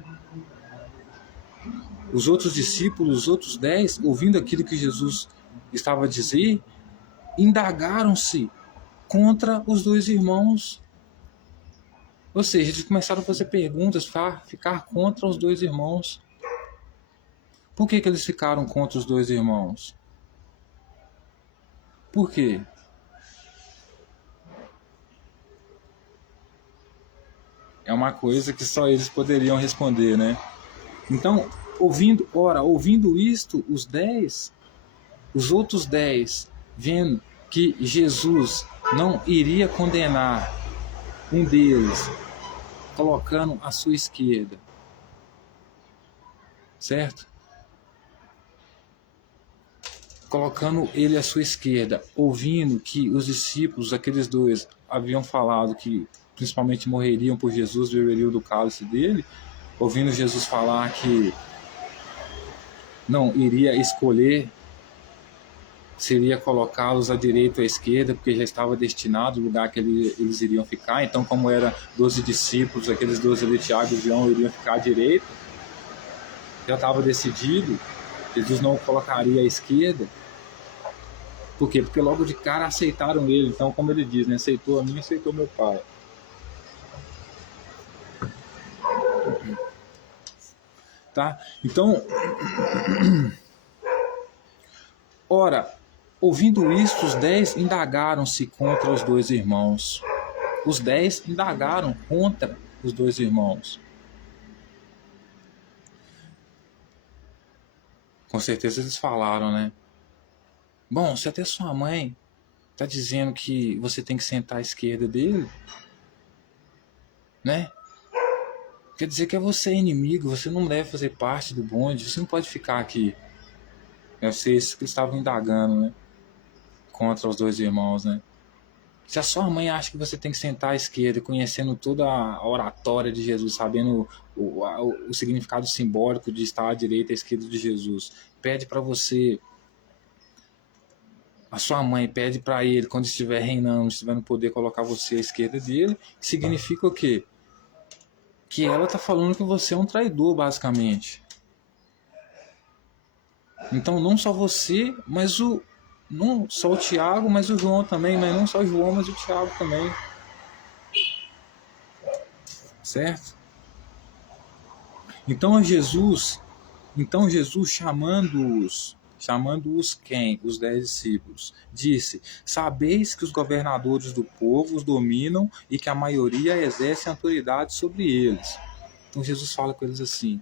os outros discípulos, os outros 10, ouvindo aquilo que Jesus estava a dizer, indagaram-se contra os 2 irmãos. Ou seja, eles começaram a fazer perguntas para ficar contra os 2 irmãos. Por que eles ficaram contra os 2 irmãos? Por quê? É uma coisa que só eles poderiam responder, né? Então, ouvindo isto, os outros 10, vendo que Jesus não iria condenar um deles, colocando à sua esquerda, certo? Colocando ele à sua esquerda, ouvindo que os discípulos, aqueles 2, haviam falado que principalmente morreriam por Jesus, beberiam do cálice dele, ouvindo Jesus falar que não iria escolher, seria colocá-los à direita ou à esquerda, porque já estava destinado o lugar que eles iriam ficar. Então, como eram 12 discípulos, aqueles 12 ali, Tiago e João, iriam ficar à direita, já estava decidido, Jesus não o colocaria à esquerda. Por quê? Porque logo de cara aceitaram ele. Então, como ele diz, né? Aceitou a mim, aceitou meu pai. Tá? Então, ora, ouvindo isto, os 10 indagaram-se contra os 2 irmãos. Os 10 indagaram contra os 2 irmãos. Com certeza eles falaram, né? Bom, se até sua mãe está dizendo que você tem que sentar à esquerda dele, né? Quer dizer que você é inimigo, você não deve fazer parte do bonde, você não pode ficar aqui. Deve ser isso que eles estavam indagando, né? Contra os 2 irmãos, né? Se a sua mãe acha que você tem que sentar à esquerda, conhecendo toda a oratória de Jesus, sabendo o significado simbólico de estar à direita e à esquerda de Jesus, pede para você, a sua mãe pede para ele, quando estiver reinando, estiver no poder, colocar você à esquerda dele, significa o quê? Que ela está falando que você é um traidor, basicamente. Então, não só você, mas não só o Tiago, mas o João também, mas não só o João, mas o Tiago também. Certo? Então Jesus chamando-os quem? Os 10 discípulos, disse: sabeis que os governadores do povo os dominam e que a maioria exerce autoridade sobre eles. Então Jesus fala com eles assim: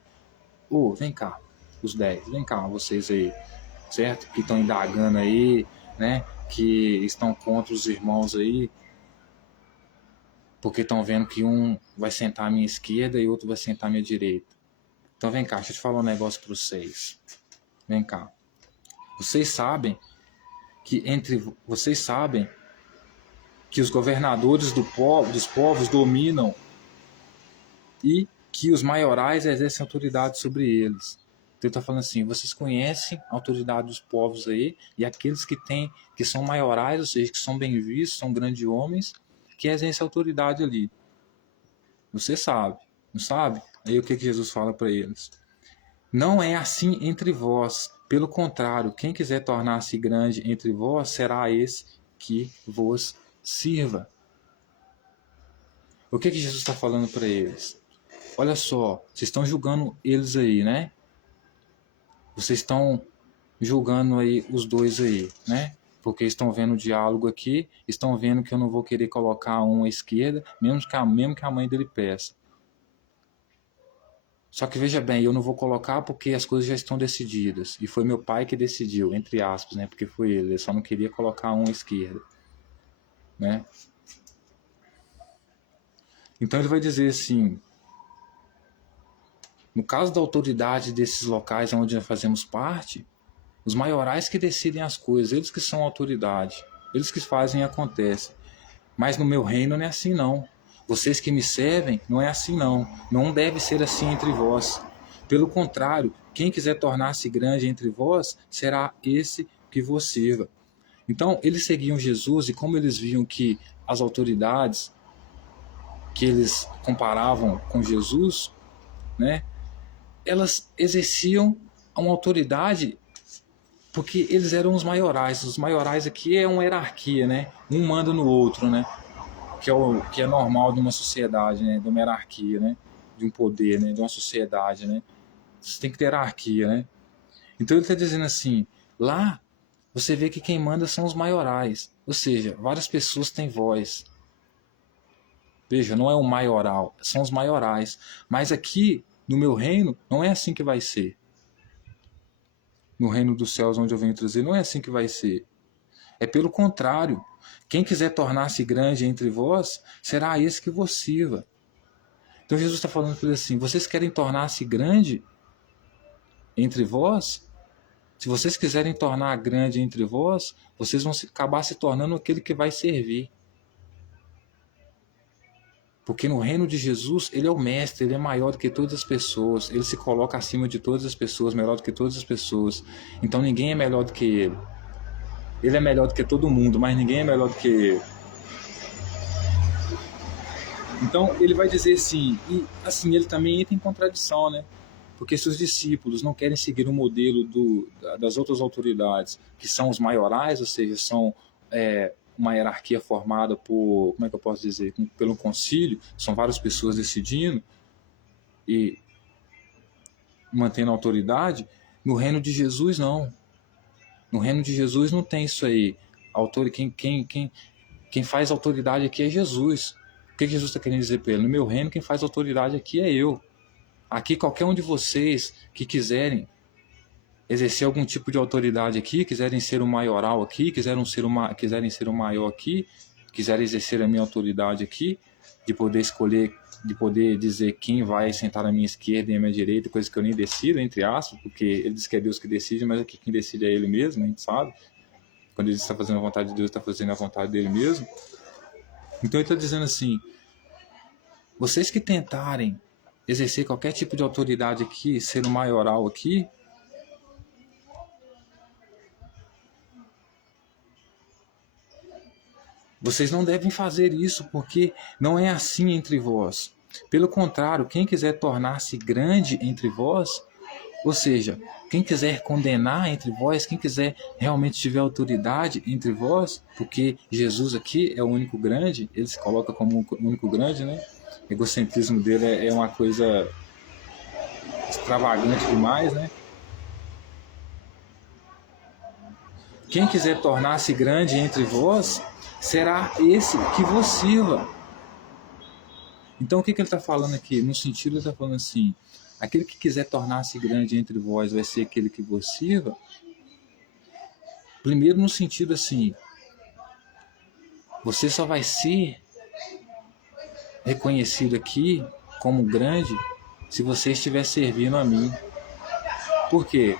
vem cá, os 10, vem cá, vocês aí, certo? Que estão indagando aí, né? Que estão contra os irmãos aí, porque estão vendo que um vai sentar à minha esquerda e outro vai sentar à minha direita. Então vem cá, deixa eu te falar um negócio para vocês. Vem cá. Vocês sabem que os governadores dos povos dominam e que os maiorais exercem autoridade sobre eles. Então ele está falando assim: vocês conhecem a autoridade dos povos aí, e aqueles que são maiorais, ou seja, que são bem vistos, são grandes homens, que exercem autoridade ali. Você sabe, não sabe? Aí o que Jesus fala para eles? Não é assim entre vós. Pelo contrário, quem quiser tornar-se grande entre vós, será esse que vos sirva. O que Jesus está falando para eles? Olha só, vocês estão julgando eles aí, né? Vocês estão julgando aí os dois aí, né? Porque estão vendo o diálogo aqui, estão vendo que eu não vou querer colocar um à esquerda, mesmo que a mãe dele peça. Só que veja bem, eu não vou colocar porque as coisas já estão decididas. E foi meu pai que decidiu, entre aspas, né? Porque foi ele só não queria colocar um à esquerda, né? Então ele vai dizer assim, no caso da autoridade desses locais onde nós fazemos parte, os maiorais que decidem as coisas, eles que são autoridade, eles que fazem e acontece. Mas no meu reino não é assim não. Vocês que me servem, não é assim não. Não deve ser assim entre vós. Pelo contrário, quem quiser tornar-se grande entre vós, será esse que vos sirva. Então, eles seguiam Jesus e como eles viam que as autoridades que eles comparavam com Jesus, né, elas exerciam uma autoridade porque eles eram os maiorais. Os maiorais aqui é uma hierarquia, né? Um manda no outro, né? Que é normal de uma sociedade, né? De uma hierarquia, né? De um poder, né? De uma sociedade, né? Você tem que ter hierarquia, né? Então ele está dizendo assim, lá você vê que quem manda são os maiorais, ou seja, várias pessoas têm voz. Veja, não é o maioral, são os maiorais. Mas aqui, no meu reino, não é assim que vai ser. No reino dos céus, onde eu venho trazer, não é assim que vai ser. É pelo contrário. Quem quiser tornar-se grande entre vós, será esse que vos sirva. Então Jesus está falando para ele assim, vocês querem tornar-se grande entre vós? Se vocês quiserem tornar grande entre vós, vocês vão acabar se tornando aquele que vai servir. Porque no reino de Jesus, ele é o mestre, ele é maior do que todas as pessoas, ele se coloca acima de todas as pessoas, melhor do que todas as pessoas. Então ninguém é melhor do que ele. Ele é melhor do que todo mundo, mas ninguém é melhor do que ele. Então ele vai dizer assim, e assim ele também entra em contradição, né? Porque se os discípulos não querem seguir o modelo das outras autoridades, que são os maiorais, ou seja, são uma hierarquia formada por, como é que eu posso dizer, pelo concílio, são várias pessoas decidindo e mantendo a autoridade, no reino de Jesus não. No reino de Jesus não tem isso aí. Quem faz autoridade aqui é Jesus. O que Jesus está querendo dizer para ele? No meu reino, quem faz autoridade aqui é eu. Aqui, qualquer um de vocês que quiserem exercer algum tipo de autoridade aqui, quiserem ser o maioral aqui, quiserem ser o maior aqui, quiserem exercer a minha autoridade aqui, de poder escolher, de poder dizer quem vai sentar à minha esquerda e à minha direita, coisa que eu nem decido, entre aspas, porque ele diz que é Deus que decide, mas aqui quem decide é ele mesmo, a gente sabe. Quando ele está fazendo a vontade de Deus, está fazendo a vontade dele mesmo. Então ele está dizendo assim, vocês que tentarem exercer qualquer tipo de autoridade aqui, ser o maioral aqui, vocês não devem fazer isso, porque não é assim entre vós. Pelo contrário, quem quiser tornar-se grande entre vós, ou seja, quem quiser condenar entre vós, quem quiser realmente tiver autoridade entre vós, porque Jesus aqui é o único grande, ele se coloca como o único grande, né? O egocentrismo dele é uma coisa extravagante demais, né? Quem quiser tornar-se grande entre vós, será esse que vos sirva. Então o que ele está falando aqui? No sentido, ele está falando assim, aquele que quiser tornar-se grande entre vós vai ser aquele que vos sirva. Primeiro no sentido assim, você só vai ser reconhecido aqui como grande se você estiver servindo a mim. Por quê?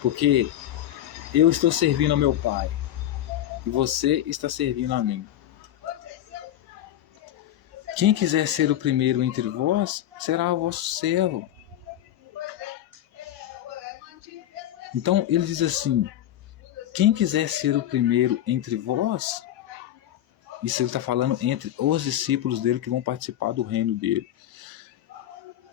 Porque eu estou servindo ao meu Pai e você está servindo a mim. Quem quiser ser o primeiro entre vós, será o vosso servo. Então ele diz assim, quem quiser ser o primeiro entre vós, isso ele está falando entre os discípulos dele que vão participar do reino dele,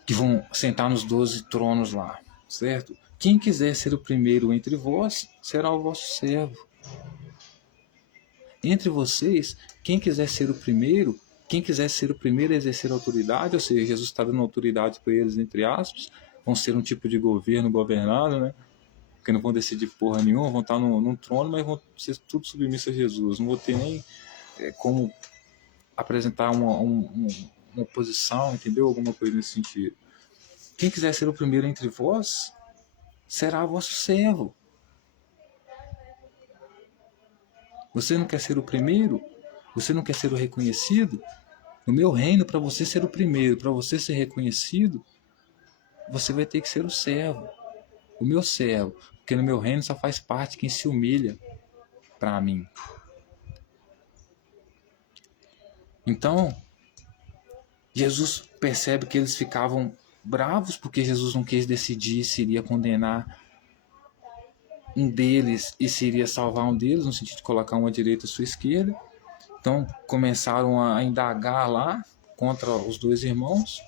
que vão sentar nos 12 tronos lá, certo? Quem quiser ser o primeiro entre vós, será o vosso servo. Entre vocês, quem quiser ser o primeiro a exercer autoridade, ou seja, Jesus está dando autoridade para eles, entre aspas, vão ser um tipo de governo governado, né? porque não vão decidir porra nenhuma, vão estar num trono, mas vão ser tudo submissos a Jesus. Não vou ter nem como apresentar uma oposição, entendeu? Alguma coisa nesse sentido. Quem quiser ser o primeiro entre vós, será vosso servo. Você não quer ser o primeiro? Você não quer ser o reconhecido? No meu reino, para você ser o primeiro, para você ser reconhecido, você vai ter que ser o servo. O meu servo. Porque no meu reino só faz parte quem se humilha para mim. Então, Jesus percebe que eles ficavam bravos porque Jesus não quis decidir se iria condenar um deles e se iria salvar um deles, no sentido de colocar um à direita e à sua esquerda. Então começaram a indagar lá contra os dois irmãos,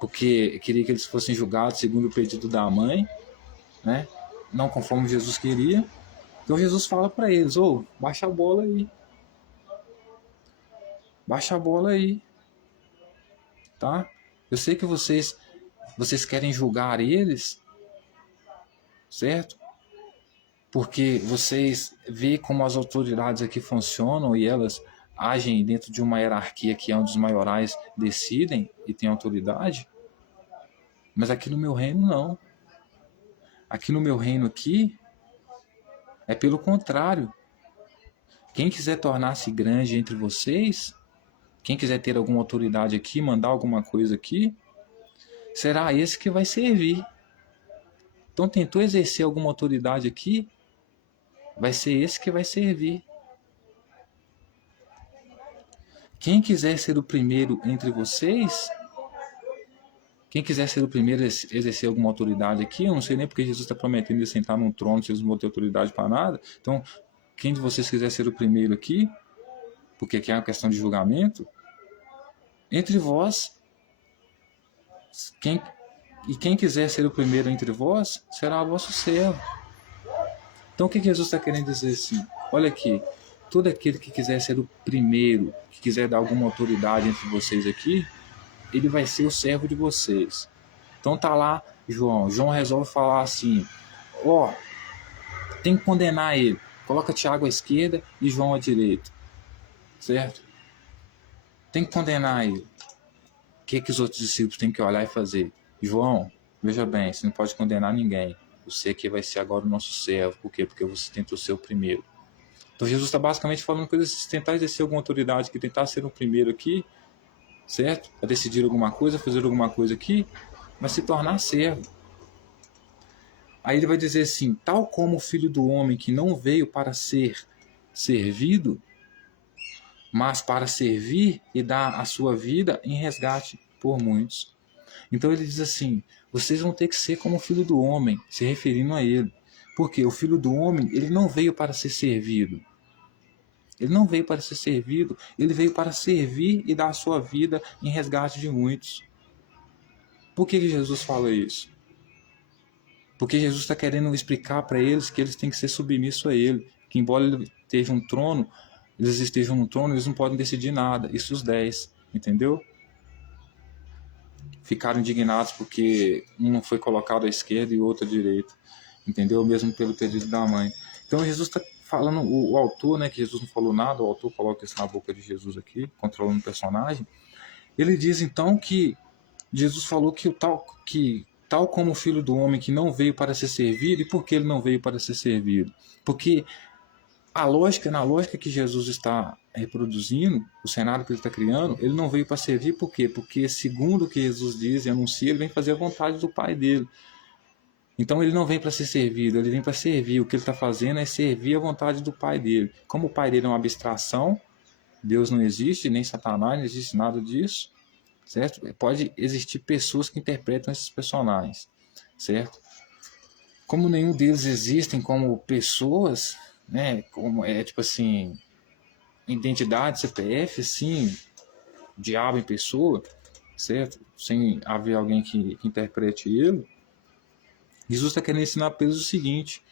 porque queria que eles fossem julgados segundo o pedido da mãe, né? Não conforme Jesus queria. Então Jesus fala para eles: baixa a bola aí. Baixa a bola aí. Tá? Eu sei que vocês querem julgar eles, certo? Porque vocês veem como as autoridades aqui funcionam e elas agem dentro de uma hierarquia que é onde os maiorais decidem e têm autoridade. Mas aqui no meu reino não. Aqui no meu reino aqui é pelo contrário. Quem quiser tornar-se grande entre vocês, quem quiser ter alguma autoridade aqui, mandar alguma coisa aqui, será esse que vai servir. Então tentou exercer alguma autoridade aqui, vai ser esse que vai servir. Quem quiser ser o primeiro entre vocês, quem quiser ser o primeiro a exercer alguma autoridade aqui, eu não sei nem porque Jesus está prometendo de sentar num trono, se eles não vão ter autoridade para nada. Então, quem de vocês quiser ser o primeiro aqui, porque aqui é uma questão de julgamento, entre vós, quem quiser ser o primeiro entre vós, será vosso servo. Então, o que Jesus está querendo dizer assim? Olha aqui, todo aquele que quiser ser o primeiro, que quiser dar alguma autoridade entre vocês aqui, ele vai ser o servo de vocês. Então tá lá João. João resolve falar assim: tem que condenar ele. Coloca Tiago à esquerda e João à direita. Certo? Tem que condenar ele. O que os outros discípulos têm que olhar e fazer? João, veja bem, você não pode condenar ninguém. Você aqui vai ser agora o nosso servo. Por quê? Porque você tentou ser o primeiro. Então Jesus está basicamente falando coisas, se tentar exercer alguma autoridade, que tentar ser o primeiro aqui, certo? A decidir alguma coisa, fazer alguma coisa aqui, vai se tornar servo. Aí ele vai dizer assim: tal como o Filho do Homem, que não veio para ser servido, mas para servir e dar a sua vida em resgate por muitos. Então ele diz assim: vocês vão ter que ser como o Filho do Homem, se referindo a ele. Porque o Filho do Homem, ele não veio para ser servido. Ele não veio para ser servido, ele veio para servir e dar a sua vida em resgate de muitos. Por que Jesus fala isso? Porque Jesus está querendo explicar para eles que eles têm que ser submissos a ele. Que embora ele esteja um trono, eles estejam no trono, eles não podem decidir nada. Isso os 10, entendeu? Ficaram indignados porque um não foi colocado à esquerda e o outro à direita. Entendeu? Mesmo pelo pedido da mãe. Então Jesus está falando, o autor, né, que Jesus não falou nada, o autor coloca isso na boca de Jesus aqui, controlando o personagem. Ele diz então que Jesus falou que tal como o Filho do Homem que não veio para ser servido. E por que ele não veio para ser servido? Porque na lógica que Jesus está reproduzindo, o cenário que ele está criando, ele não veio para servir. Por quê? Porque segundo o que Jesus diz e anuncia, ele vem fazer a vontade do Pai dele. Então ele não vem para ser servido, ele vem para servir. O que ele está fazendo é servir a vontade do Pai dele. Como o Pai dele é uma abstração, Deus não existe, nem Satanás, não existe nada disso, certo? Pode existir pessoas que interpretam esses personagens, certo? Como nenhum deles existem como pessoas, né? Como tipo assim, identidade, CPF, assim, diabo em pessoa, certo? Sem haver alguém que interprete ele. Jesus está querendo ensinar para eles o seguinte: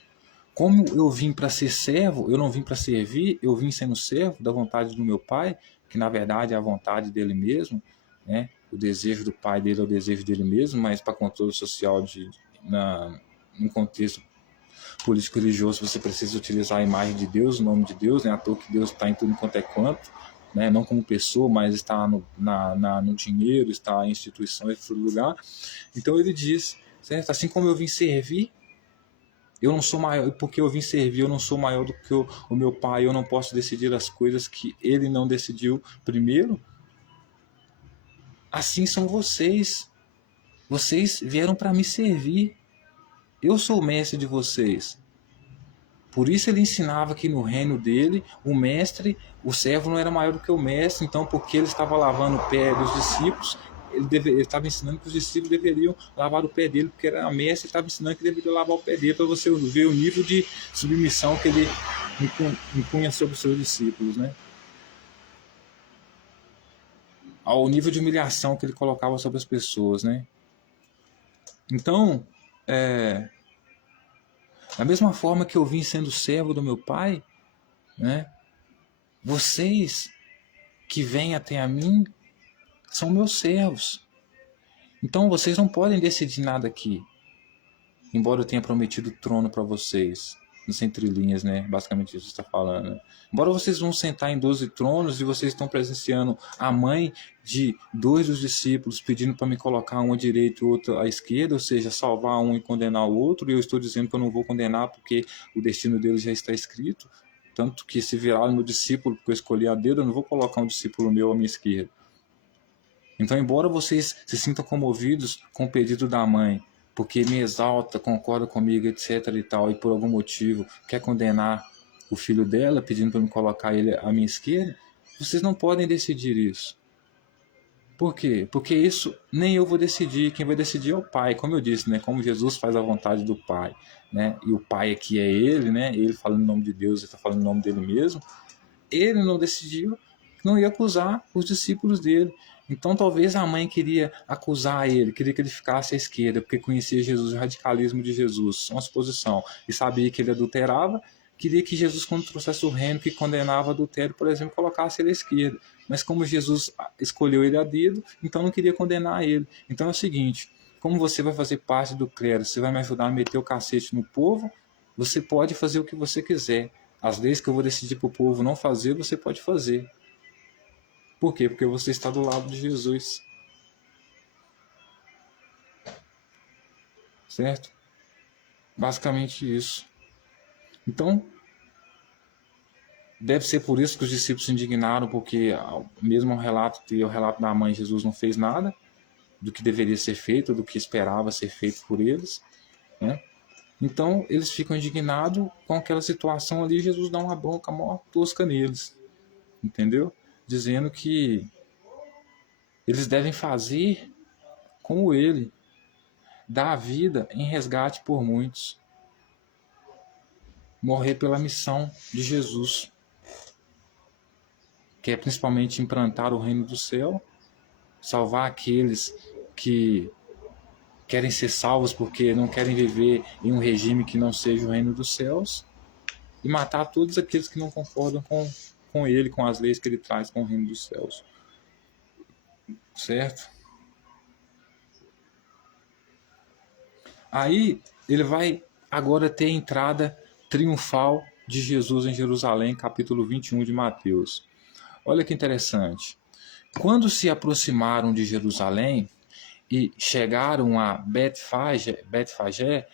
como eu vim para ser servo, eu não vim para servir, eu vim sendo servo da vontade do meu Pai, que na verdade é a vontade dele mesmo, né? O desejo do Pai dele é o desejo dele mesmo, mas para controle social num contexto político religioso, você precisa utilizar a imagem de Deus, o nome de Deus, né? À toa que Deus está em tudo quanto é quanto, né? Não como pessoa, mas está no dinheiro, está em instituições, em todo lugar. Então ele diz, certo? Assim como eu vim servir, eu não sou maior, porque eu vim servir, eu não sou maior do que o meu pai, eu não posso decidir as coisas que ele não decidiu primeiro. Assim são vocês. Vocês vieram para me servir. Eu sou o mestre de vocês. Por isso ele ensinava que no reino dele, o mestre, o servo não era maior do que o mestre. Então, porque ele estava lavando o pé dos discípulos, ele estava ensinando que os discípulos deveriam lavar o pé dele, porque era mestre, ele estava ensinando que deveria lavar o pé dele, para você ver o nível de submissão que ele impunha sobre os seus discípulos, né? Ao nível de humilhação que ele colocava sobre as pessoas, né? Então, da mesma forma que eu vim sendo servo do meu pai, né? Vocês que vêm até a mim são meus servos. Então vocês não podem decidir nada aqui. Embora eu tenha prometido o trono para vocês. Nas entrelinhas, né? Basicamente isso está falando. Né? Embora vocês vão sentar em 12 tronos e vocês estão presenciando a mãe de 2 dos discípulos pedindo para me colocar um à direita e outro à esquerda, ou seja, salvar um e condenar o outro, e eu estou dizendo que eu não vou condenar porque o destino deles já está escrito. Tanto que se virar meu discípulo, porque eu escolhi a dedo, eu não vou colocar um discípulo meu à minha esquerda. Então, embora vocês se sintam comovidos com o pedido da mãe, porque me exalta, concorda comigo, etc e tal, e por algum motivo quer condenar o filho dela, pedindo para me colocar ele à minha esquerda, vocês não podem decidir isso. Por quê? Porque isso nem eu vou decidir, quem vai decidir é o Pai, como eu disse, né? Como Jesus faz a vontade do Pai, né? E o Pai aqui é Ele, né? Ele falando em nome de Deus, Ele está falando em nome dele mesmo. Ele não decidiu, não ia acusar os discípulos dele. Então talvez a mãe queria acusar ele, queria que ele ficasse à esquerda, porque conhecia Jesus, o radicalismo de Jesus, uma suposição, e sabia que ele adulterava, queria que Jesus, quando trouxesse o reino que condenava adultério, por exemplo, colocasse ele à esquerda. Mas como Jesus escolheu ele a dedo, então não queria condenar ele. Então é o seguinte, como você vai fazer parte do clero, você vai me ajudar a meter o cacete no povo, você pode fazer o que você quiser. As leis que eu vou decidir para o povo não fazer, você pode fazer. Por quê? Porque você está do lado de Jesus. Certo? Basicamente isso. Então, deve ser por isso que os discípulos se indignaram, porque mesmo o relato da mãe, Jesus não fez nada do que deveria ser feito, do que esperava ser feito por eles, né? Então, eles ficam indignados com aquela situação ali, Jesus dá uma bronca mó tosca neles, entendeu? Dizendo que eles devem fazer como ele, dar a vida em resgate por muitos, morrer pela missão de Jesus, que é principalmente implantar o reino do céu, salvar aqueles que querem ser salvos porque não querem viver em um regime que não seja o reino dos céus, e matar todos aqueles que não concordam com ele, com as leis que ele traz com o reino dos céus. Certo? Aí ele vai agora ter a entrada triunfal de Jesus em Jerusalém, capítulo 21 de Mateus. Olha que interessante. Quando se aproximaram de Jerusalém e chegaram a Betfagé,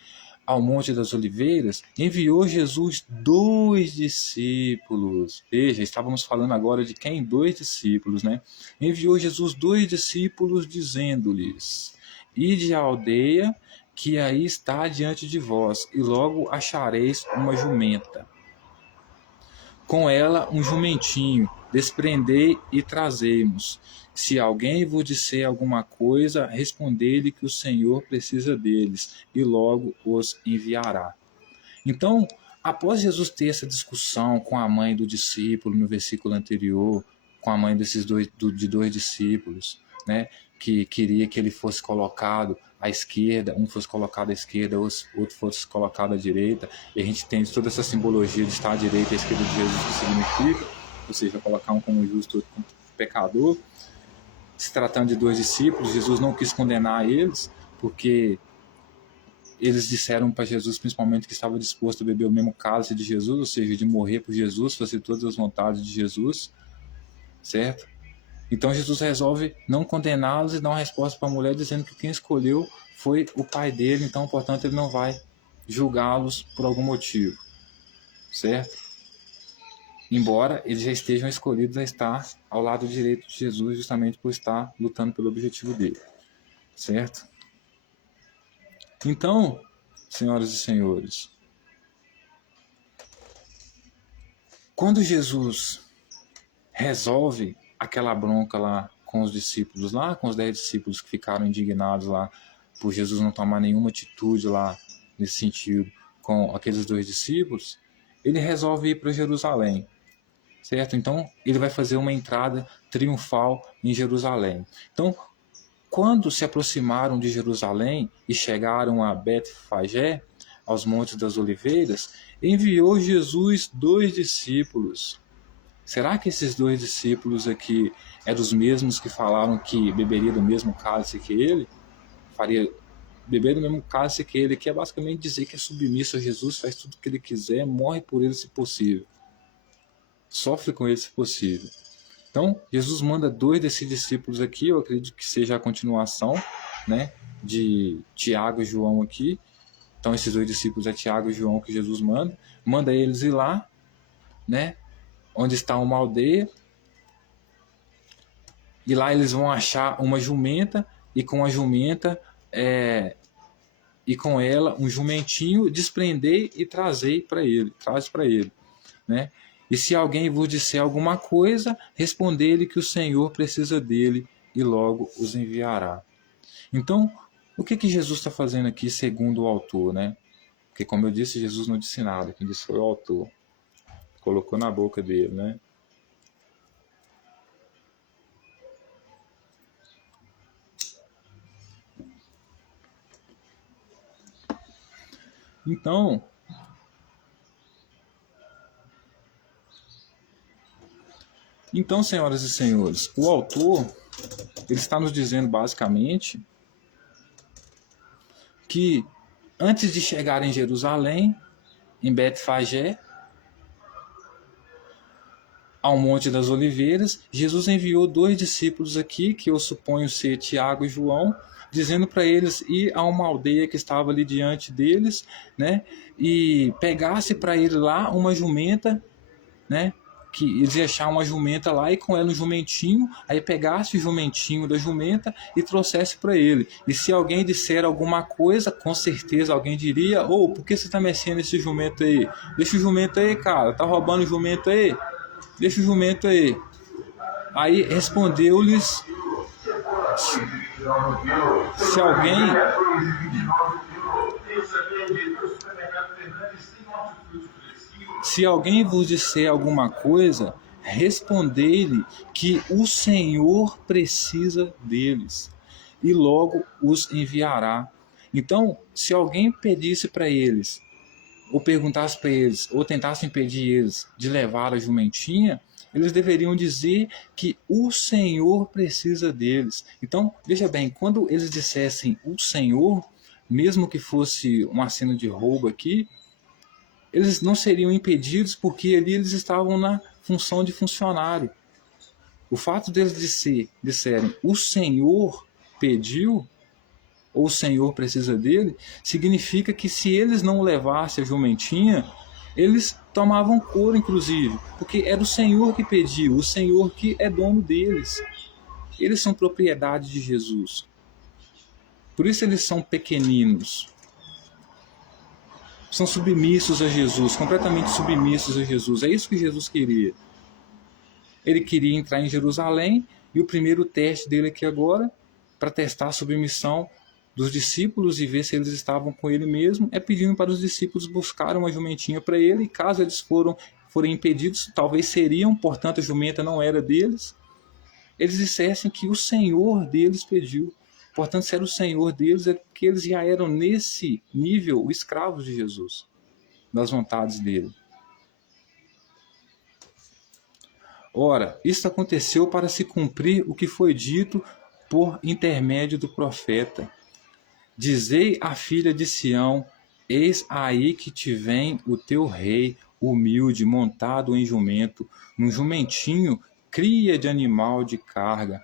ao Monte das Oliveiras, enviou Jesus 2 discípulos. Veja, estávamos falando agora de quem? 2 discípulos, né? Enviou Jesus 2 discípulos, dizendo-lhes: Ide à aldeia que aí está diante de vós, e logo achareis uma jumenta. Com ela um jumentinho, desprendei e trazei-mos. Se alguém vos disser alguma coisa, respondei-lhe que o Senhor precisa deles, e logo os enviará. Então, após Jesus ter essa discussão com a mãe do discípulo, no versículo anterior, com a mãe de dois discípulos, né, que queria que ele fosse colocado à esquerda, um fosse colocado à esquerda, outro fosse colocado à direita, e a gente tem toda essa simbologia de estar à direita e à esquerda de Jesus, que significa, ou seja, colocar um como justo, outro como pecador. Se tratando de 2 discípulos, Jesus não quis condenar eles, porque eles disseram para Jesus, principalmente, que estava disposto a beber o mesmo cálice de Jesus, ou seja, de morrer por Jesus, fazer todas as vontades de Jesus, certo? Então Jesus resolve não condená-los e dar uma resposta para a mulher dizendo que quem escolheu foi o pai dele, então, portanto, ele não vai julgá-los por algum motivo, certo? Embora eles já estejam escolhidos a estar ao lado direito de Jesus, justamente por estar lutando pelo objetivo dele, certo? Então, senhoras e senhores, quando Jesus resolve aquela bronca lá com os discípulos, lá com os 10 discípulos que ficaram indignados lá por Jesus não tomar nenhuma atitude lá nesse sentido com aqueles 2 discípulos, ele resolve ir para Jerusalém, certo? Então ele vai fazer uma entrada triunfal em Jerusalém. Então, quando se aproximaram de Jerusalém e chegaram a Betfagé, aos Montes das Oliveiras, enviou Jesus 2 discípulos. Será que esses 2 discípulos aqui eram os mesmos que falaram que beberia do mesmo cálice que ele? Faria beber do mesmo cálice que ele, que é basicamente dizer que é submisso a Jesus, faz tudo o que ele quiser, morre por ele se possível, sofre com ele se possível. Então, Jesus manda 2 desses discípulos aqui, eu acredito que seja a continuação, né, de Tiago e João aqui. Então, esses 2 discípulos é Tiago e João que Jesus manda eles ir lá, né, onde está uma aldeia, e lá eles vão achar uma jumenta, e com a jumenta, e com ela um jumentinho, desprender e trazer para ele, traz para ele, né? E se alguém vos disser alguma coisa, respondei-lhe que o Senhor precisa dele e logo os enviará. Então, o que Jesus está fazendo aqui segundo o autor, né? Porque, como eu disse, Jesus não disse nada, quem disse foi o autor. Colocou na boca dele, né? Então, senhoras e senhores, o autor ele está nos dizendo basicamente que antes de chegar em Jerusalém, em Betfagé, ao Monte das Oliveiras, Jesus enviou 2 discípulos aqui, que eu suponho ser Tiago e João, dizendo para eles ir a uma aldeia que estava ali diante deles, né, e pegasse para ele lá uma jumenta, né, que eles iam achar uma jumenta lá e com ela um jumentinho, aí pegasse o jumentinho da jumenta e trouxesse para ele. E se alguém disser alguma coisa, com certeza alguém diria: "Ô, por que você está mexendo esse jumento aí? Deixa o jumento aí, cara, tá roubando o jumento aí? Deixa o jumento aí." Aí respondeu-lhes: se alguém vos disser alguma coisa, respondei-lhe que o Senhor precisa deles e logo os enviará. Então, se alguém pedisse para eles, ou perguntasse para eles, ou tentasse impedir eles de levar a jumentinha, eles deveriam dizer que o Senhor precisa deles. Então, veja bem, quando eles dissessem o Senhor, mesmo que fosse uma cena de roubo aqui, eles não seriam impedidos porque ali eles estavam na função de funcionário. O fato deles disserem o Senhor pediu, ou o Senhor precisa dele, significa que se eles não levassem a jumentinha, eles tomavam couro, inclusive, porque era o Senhor que pediu, o Senhor que é dono deles. Eles são propriedade de Jesus. Por isso eles são pequeninos. São submissos a Jesus, completamente submissos a Jesus. É isso que Jesus queria. Ele queria entrar em Jerusalém, e o primeiro teste dele aqui agora, para testar a submissão dos discípulos e ver se eles estavam com ele mesmo, é pedindo para os discípulos buscarem uma jumentinha para ele, e caso eles forem impedidos, talvez seriam, portanto a jumenta não era deles, eles dissessem que o Senhor deles pediu. Portanto, se era o Senhor deles, é que eles já eram nesse nível escravos de Jesus, das vontades dele. Ora, isto aconteceu para se cumprir o que foi dito por intermédio do profeta. Dizei à filha de Sião: eis aí que te vem o teu rei, humilde, montado em jumento, num jumentinho, cria de animal de carga.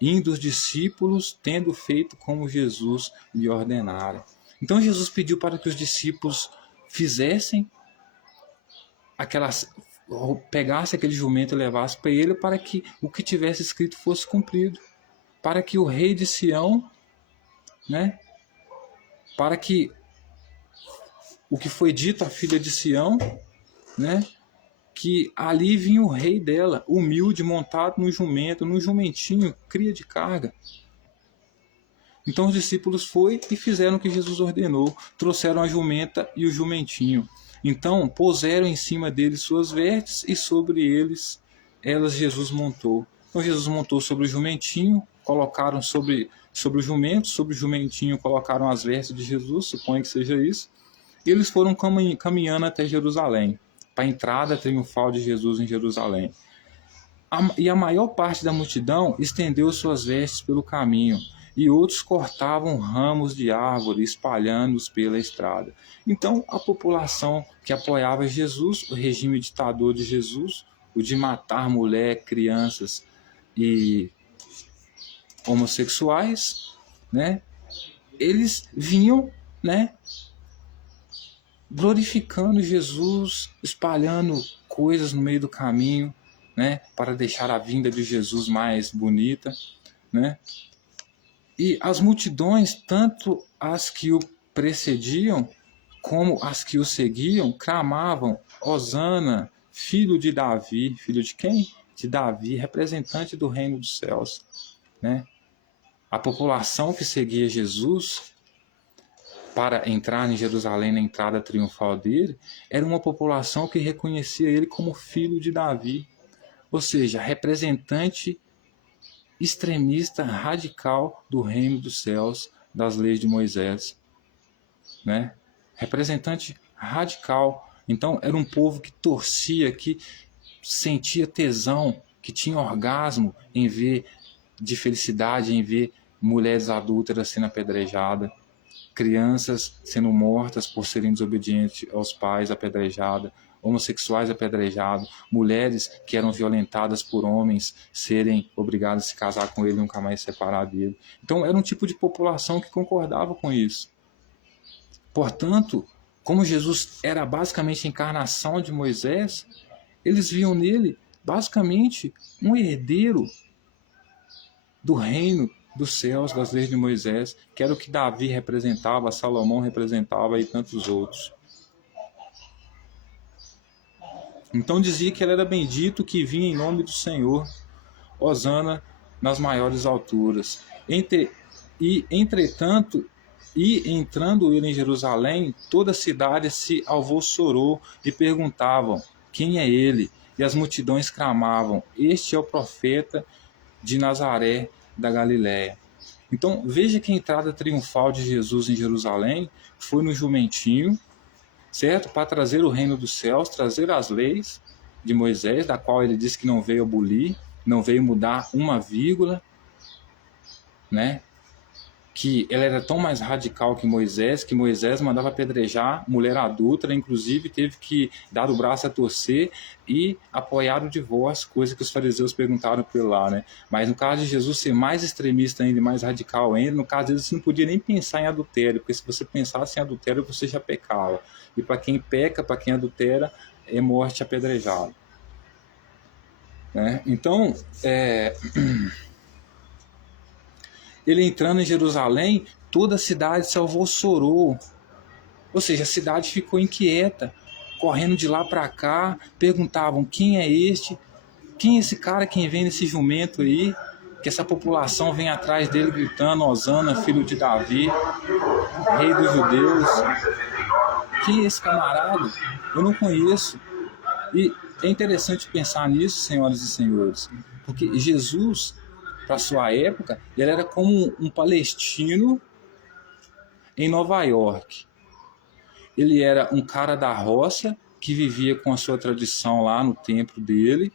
Indo os discípulos, tendo feito como Jesus lhe ordenara. Então Jesus pediu para que os discípulos fizessem pegasse aquele jumento e levasse para ele, para que o que tivesse escrito fosse cumprido, para que o rei de Sião, né, para que o que foi dito à filha de Sião, né, que ali vinha o rei dela, humilde, montado no jumento, no jumentinho, cria de carga. Então os discípulos foram e fizeram o que Jesus ordenou, trouxeram a jumenta e o jumentinho. Então puseram em cima deles suas vestes e sobre elas Jesus montou. Então Jesus montou sobre o jumentinho, colocaram sobre o jumento, sobre o jumentinho colocaram as vestes de Jesus, suponho que seja isso, e eles foram caminhando até Jerusalém, para a entrada triunfal de Jesus em Jerusalém. E a maior parte da multidão estendeu suas vestes pelo caminho, e outros cortavam ramos de árvore, espalhando-os pela estrada. Então, a população que apoiava Jesus, o regime ditador de Jesus, o de matar mulher, crianças e homossexuais, né, eles vinham, né, glorificando Jesus, espalhando coisas no meio do caminho, né, para deixar a vinda de Jesus mais bonita, né? E as multidões, tanto as que o precediam como as que o seguiam, clamavam: Hosana, filho de Davi. Filho de quem? De Davi, representante do reino dos céus, né? A população que seguia Jesus para entrar em Jerusalém, na entrada triunfal dele, era uma população que reconhecia ele como filho de Davi, ou seja, representante extremista, radical do reino dos céus, das leis de Moisés, né? Representante radical. Então era um povo que torcia, que sentia tesão, que tinha orgasmo em ver, de felicidade em ver mulheres adúlteras sendo apedrejadas, crianças sendo mortas por serem desobedientes aos pais, apedrejadas, homossexuais apedrejados, mulheres que eram violentadas por homens serem obrigadas a se casar com ele e nunca mais se separar dele. Então era um tipo de população que concordava com isso. Portanto, como Jesus era basicamente a encarnação de Moisés, eles viam nele basicamente um herdeiro do reino dos céus, das leis de Moisés, que era o que Davi representava, Salomão representava e tantos outros. Então dizia que ele era bendito que vinha em nome do Senhor, hosana nas maiores alturas. Entretanto, entrando ele em Jerusalém, toda a cidade se alvoroçou e perguntavam: quem é ele? E as multidões clamavam: este é o profeta de Nazaré da Galiléia. Então veja que a entrada triunfal de Jesus em Jerusalém foi no jumentinho, certo? Para trazer o reino dos céus, trazer as leis de Moisés, da qual ele disse que não veio abolir, não veio mudar uma vírgula, né? Que ele era tão mais radical que Moisés mandava apedrejar mulher adúltera, inclusive teve que dar o braço a torcer e apoiar o divórcio, coisa que os fariseus perguntaram por lá, né? Mas no caso de Jesus ser mais extremista ainda, mais radical ainda, no caso dele você não podia nem pensar em adultério, porque se você pensasse em adultério você já pecava. E para quem peca, para quem adultera, é morte apedrejada, né? Então, ele entrando em Jerusalém, toda a cidade se alvoroçou. Ou seja, a cidade ficou inquieta, correndo de lá para cá, perguntavam: quem é este? Quem é esse cara, quem vem nesse jumento aí? Que essa população vem atrás dele gritando: Hosana, filho de Davi, rei dos judeus. Quem é esse camarada? Eu não conheço. E é interessante pensar nisso, senhoras e senhores, porque Jesus, para sua época, ele era como um palestino em Nova York. Ele era um cara da roça que vivia com a sua tradição lá no templo dele.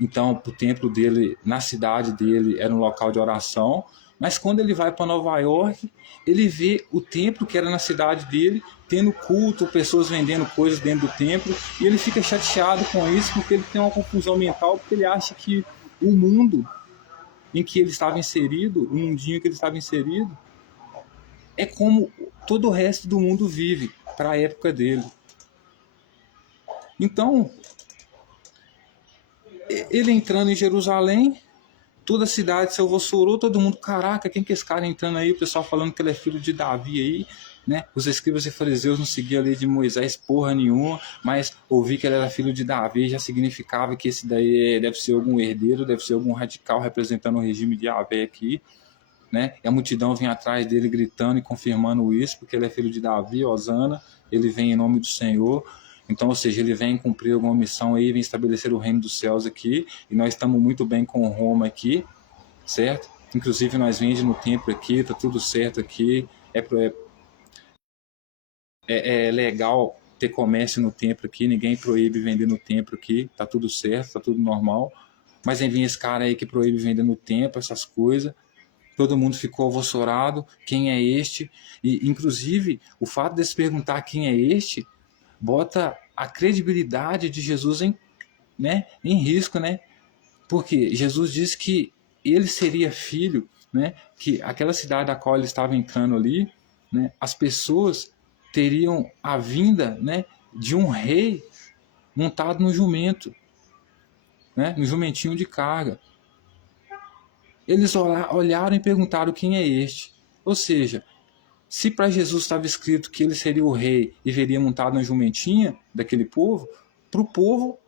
Então, o templo dele, na cidade dele, era um local de oração, Mas quando ele vai para Nova York, ele vê o templo que era na cidade dele, tendo culto, pessoas vendendo coisas dentro do templo, e ele fica chateado com isso porque ele tem uma confusão mental, porque ele acha que o mundo em que ele estava inserido, o mundinho que ele estava inserido, é como todo o resto do mundo vive para a época dele. Então, ele entrando em Jerusalém, toda a cidade se alvoroçou, todo mundo, caraca, quem que é esse cara entrando aí? O pessoal falando que ele é filho de Davi aí, né? Os escribas e fariseus não seguiam a lei de Moisés porra nenhuma, mas ouvir que ele era filho de Davi já significava que esse daí deve ser algum herdeiro, deve ser algum radical representando o regime de Yahvé aqui, né? E a multidão vinha atrás dele gritando e confirmando isso, porque ele é filho de Davi, Osana, ele vem em nome do Senhor. Então, ou seja, ele vem cumprir alguma missão aí, vem estabelecer o reino dos céus aqui, e nós estamos muito bem com Roma aqui, certo? Inclusive nós vendemos no templo aqui, tá tudo certo aqui, é legal ter comércio no templo aqui, ninguém proíbe vender no templo aqui, tá tudo certo, tá tudo normal. Mas aí vem esse cara aí que proíbe vender no templo, essas coisas. Todo mundo ficou alvoroçado, quem é este? E, inclusive, o fato de se perguntar quem é este, bota a credibilidade de Jesus em risco, né? Porque Jesus disse que ele seria filho, né? Que aquela cidade da qual ele estava entrando ali, né? As pessoas teriam a vinda, né? De um rei montado no jumento, né? No jumentinho de carga. Eles olharam e perguntaram quem é este. Ou seja, se para Jesus estava escrito que ele seria o rei e viria montado na jumentinha daquele povo, para o povo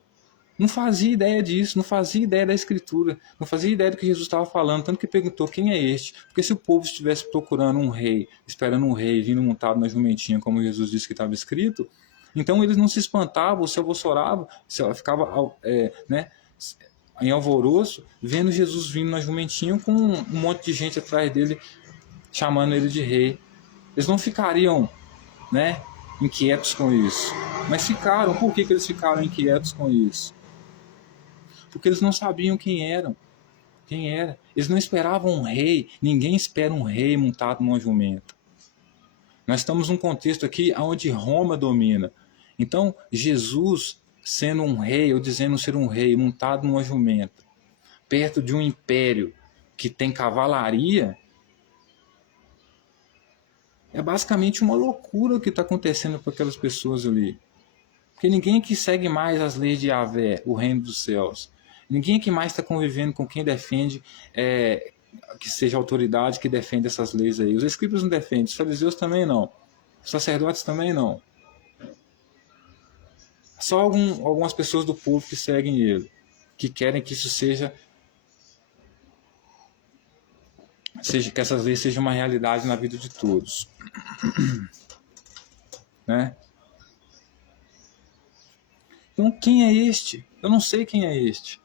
não fazia ideia disso, não fazia ideia da escritura, não fazia ideia do que Jesus estava falando, tanto que perguntou quem é este. Porque se o povo estivesse procurando um rei, esperando um rei vindo montado na jumentinha, como Jesus disse que estava escrito, então eles não se espantavam, se alvoroçavam, ficava em alvoroço, vendo Jesus vindo na jumentinha com um monte de gente atrás dele, chamando ele de rei. Eles não ficariam, né, inquietos com isso. Mas ficaram. Por que eles ficaram inquietos com isso? Porque eles não sabiam quem eram. Quem era? Eles não esperavam um rei. Ninguém espera um rei montado numa jumenta. Nós estamos num contexto aqui onde Roma domina. Então, Jesus, sendo um rei, ou dizendo ser um rei, montado numa jumenta, perto de um império que tem cavalaria, é basicamente uma loucura o que está acontecendo com aquelas pessoas ali. Porque ninguém que segue mais as leis de Yahvé, o reino dos céus. Ninguém que mais está convivendo com quem defende que seja autoridade que defende essas leis aí. Os escribas não defendem, os fariseus também não. Os sacerdotes também não. Só algumas pessoas do povo que seguem ele, que querem que isso seja que essas leis sejam uma realidade na vida de todos. Né? Então, quem é este? Eu não sei quem é este.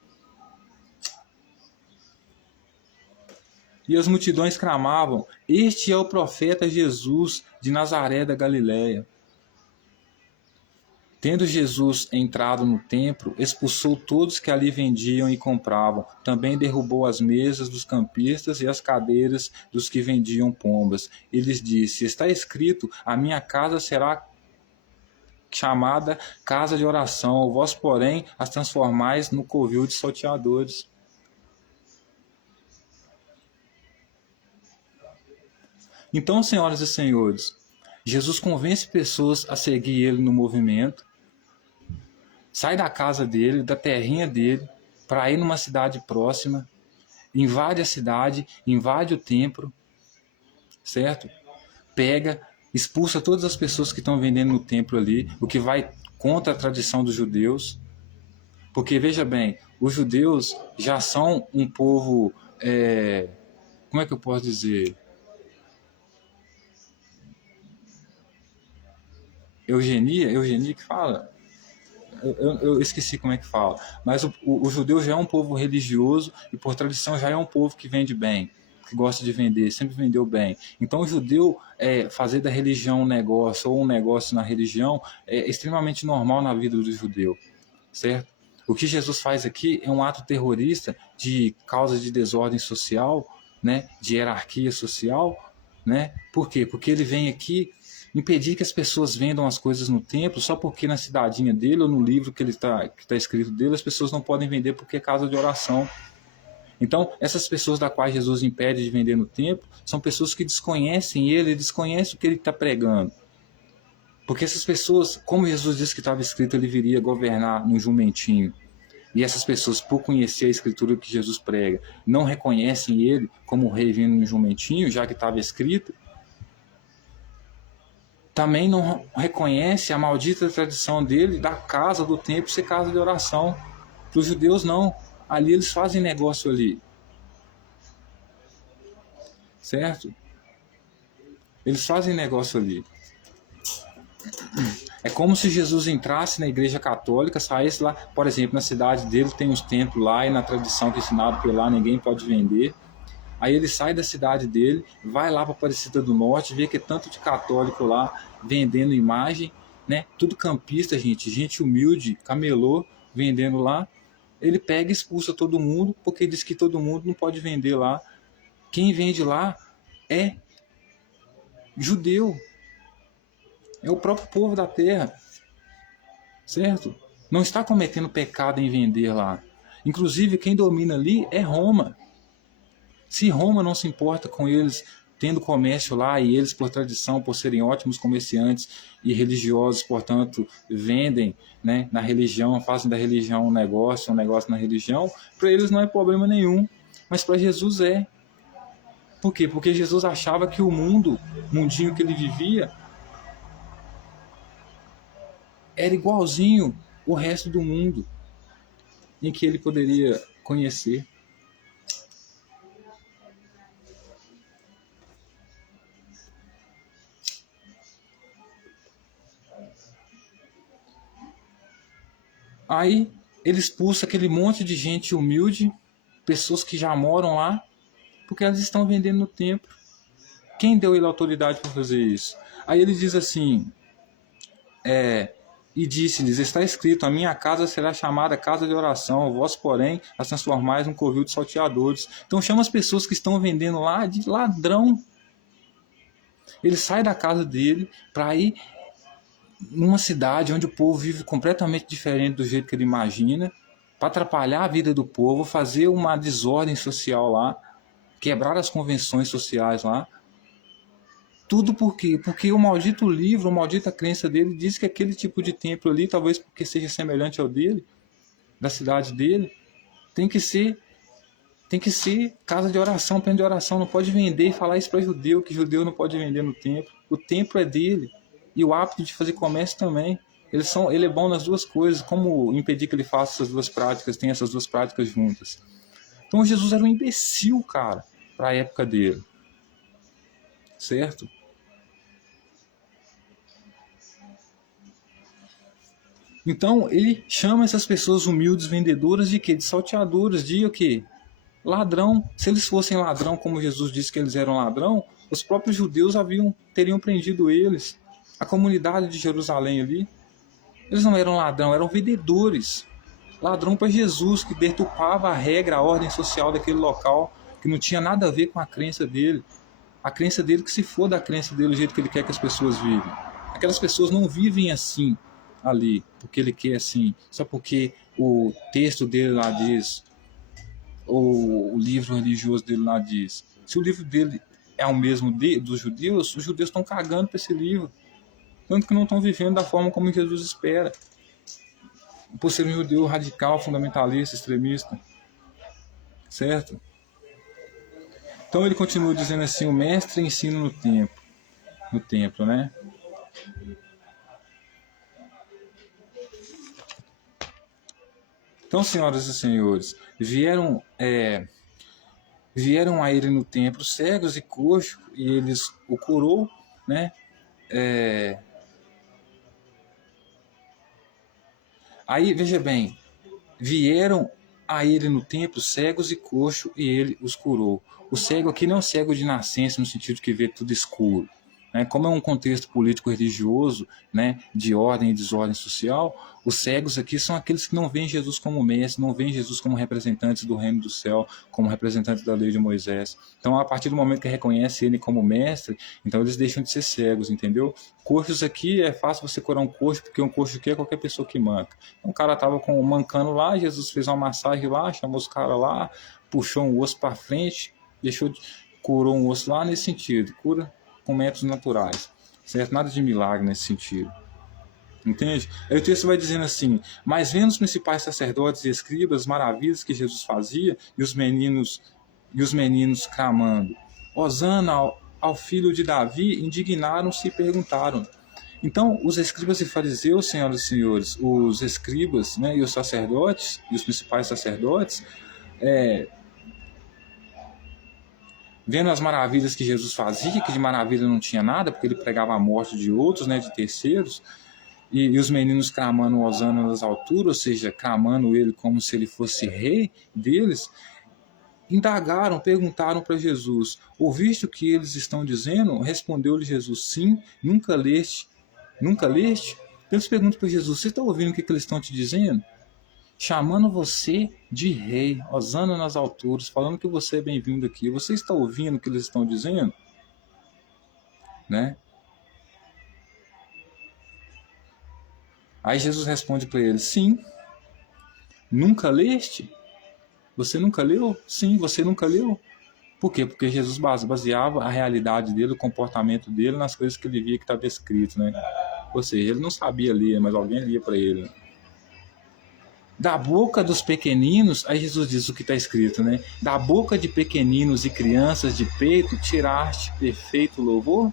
E as multidões clamavam: este é o profeta Jesus de Nazaré da Galileia. Tendo Jesus entrado no templo, expulsou todos que ali vendiam e compravam. Também derrubou as mesas dos campistas e as cadeiras dos que vendiam pombas. E lhes disse: está escrito, a minha casa será chamada casa de oração, vós, porém, as transformais no covil de salteadores. Então, senhoras e senhores, Jesus convence pessoas a seguir ele no movimento, sai da casa dele, da terrinha dele, para ir numa cidade próxima, invade a cidade, invade o templo, certo? Pega, expulsa todas as pessoas que estão vendendo no templo ali, o que vai contra a tradição dos judeus. Porque, veja bem, os judeus já são um povo, como é que eu posso dizer? Eugenia que fala? Eu esqueci como é que fala. Mas o judeu já é um povo religioso e, por tradição, já é um povo que vende bem, que gosta de vender, sempre vendeu bem. Então, o judeu fazer da religião um negócio ou um negócio na religião é extremamente normal na vida do judeu, certo? O que Jesus faz aqui é um ato terrorista de causa de desordem social, né, de hierarquia social, né? Por quê? Porque ele vem aqui impedir que as pessoas vendam as coisas no templo só porque na cidadinha dele ou no livro que está escrito dele as pessoas não podem vender porque é casa de oração. Então, essas pessoas da quais Jesus impede de vender no templo são pessoas que desconhecem ele, desconhecem o que ele está pregando. Porque essas pessoas, como Jesus disse que estava escrito, ele viria governar num jumentinho. E essas pessoas, por conhecer a escritura que Jesus prega, não reconhecem ele como o rei vindo num jumentinho, já que estava escrito, também não reconhece a maldita tradição dele da casa do templo ser casa de oração. Para os judeus não, ali eles fazem negócio ali, certo? Eles fazem negócio ali. É como se Jesus entrasse na igreja católica, saísse lá, por exemplo, na cidade dele tem uns templos lá e na tradição que é ensinado por lá ninguém pode vender. Aí ele sai da cidade dele, vai lá para Aparecida do Norte, vê que é tanto de católico lá vendendo imagem, né? Tudo campista, gente humilde, camelô, vendendo lá. Ele pega e expulsa todo mundo, porque diz que todo mundo não pode vender lá. Quem vende lá é judeu, é o próprio povo da terra, certo? Não está cometendo pecado em vender lá. Inclusive, quem domina ali é Roma. Se Roma não se importa com eles tendo comércio lá e eles, por tradição, por serem ótimos comerciantes e religiosos, portanto, vendem, né, na religião, fazem da religião um negócio na religião, para eles não é problema nenhum. Mas para Jesus é. Por quê? Porque Jesus achava que o mundinho que ele vivia, era igualzinho o resto do mundo em que ele poderia conhecer. Aí ele expulsa aquele monte de gente humilde, pessoas que já moram lá, porque elas estão vendendo no templo. Quem deu ele autoridade para fazer isso? Aí ele diz assim, e disse-lhes, está escrito, a minha casa será chamada casa de oração, vós, porém, a transformais num covil de salteadores. Então chama as pessoas que estão vendendo lá de ladrão. Ele sai da casa dele para ir numa cidade onde o povo vive completamente diferente do jeito que ele imagina, para atrapalhar a vida do povo, fazer uma desordem social lá, quebrar as convenções sociais lá. Tudo por quê? Porque o maldito livro, a maldita crença dele diz que aquele tipo de templo ali, talvez porque seja semelhante ao dele, da cidade dele, tem que ser casa de oração, pleno de oração. Não pode vender e falar isso para judeu, que judeu não pode vender no templo. O templo é dele. E o hábito de fazer comércio também. Ele é bom nas duas coisas. Como impedir que ele faça essas duas práticas, tenha essas duas práticas juntas? Então Jesus era um imbecil, cara, para a época dele. Certo? Então ele chama essas pessoas humildes, vendedoras de quê? De salteadoras, de o quê? Ladrão. Se eles fossem ladrão, como Jesus disse que eles eram ladrão, os próprios judeus teriam prendido eles. A comunidade de Jerusalém ali, eles não eram ladrão, eram vendedores. Ladrão para Jesus, que deturpava a regra, a ordem social daquele local, que não tinha nada a ver com a crença dele. A crença dele que se for da crença dele, do jeito que ele quer que as pessoas vivem. Aquelas pessoas não vivem assim ali, porque ele quer assim, só porque o texto dele lá diz, ou o livro religioso dele lá diz. Se o livro dele é o mesmo dos judeus, os judeus estão cagando para esse livro. Tanto que não estão vivendo da forma como Jesus espera. Por ser um judeu radical, fundamentalista, extremista. Certo? Então ele continua dizendo assim, o mestre ensina no templo, né? Então, senhoras e senhores, vieram a ele no templo cegos e coxos, e eles o curou, né? Aí, veja bem, vieram a ele no templo cegos e coxos, e ele os curou. O cego aqui não é um cego de nascença, no sentido que vê tudo escuro, né? Como é um contexto político-religioso, né, de ordem e desordem social, os cegos aqui são aqueles que não veem Jesus como mestre, não veem Jesus como representantes do reino do céu, como representantes da lei de Moisés. Então, a partir do momento que reconhece ele como mestre, então eles deixam de ser cegos, entendeu? Coxos aqui, é fácil você curar um coxo, porque um coxo aqui é qualquer pessoa que manca. Um cara estava mancando lá, Jesus fez uma massagem lá, chamou os caras lá, puxou um osso para frente, curou um osso lá nesse sentido, cura com métodos naturais, certo? Nada de milagre nesse sentido. Entende? Aí o texto vai dizendo assim: mas vendo os principais sacerdotes e escribas, as maravilhas que Jesus fazia, e os meninos clamando, Hosana ao filho de Davi, indignaram-se e perguntaram. Então, os escribas e fariseus, senhoras e senhores, os escribas, né, e os sacerdotes, e os principais sacerdotes, vendo as maravilhas que Jesus fazia, que de maravilha não tinha nada, porque ele pregava a morte de outros, né, de terceiros, e os meninos clamando Hosana nas alturas, ou seja, clamando ele como se ele fosse rei deles, indagaram, perguntaram para Jesus: ouviste o que eles estão dizendo? Respondeu-lhe Jesus: sim, nunca leste. Nunca leste? Eles perguntam para Jesus: você está ouvindo o que eles estão te dizendo? Chamando você de rei, Hosana nas alturas, falando que você é bem-vindo aqui. Você está ouvindo o que eles estão dizendo? Né? Aí Jesus responde para eles: sim, nunca leste? Você nunca leu? Sim, você nunca leu? Por quê? Porque Jesus baseava a realidade dele, o comportamento dele nas coisas que ele via que estava escrito, né? Ou seja, ele não sabia ler, mas alguém lia para ele. Da boca dos pequeninos, aí Jesus diz o que está escrito, né? Da boca de pequeninos e crianças de peito, tiraste perfeito louvor?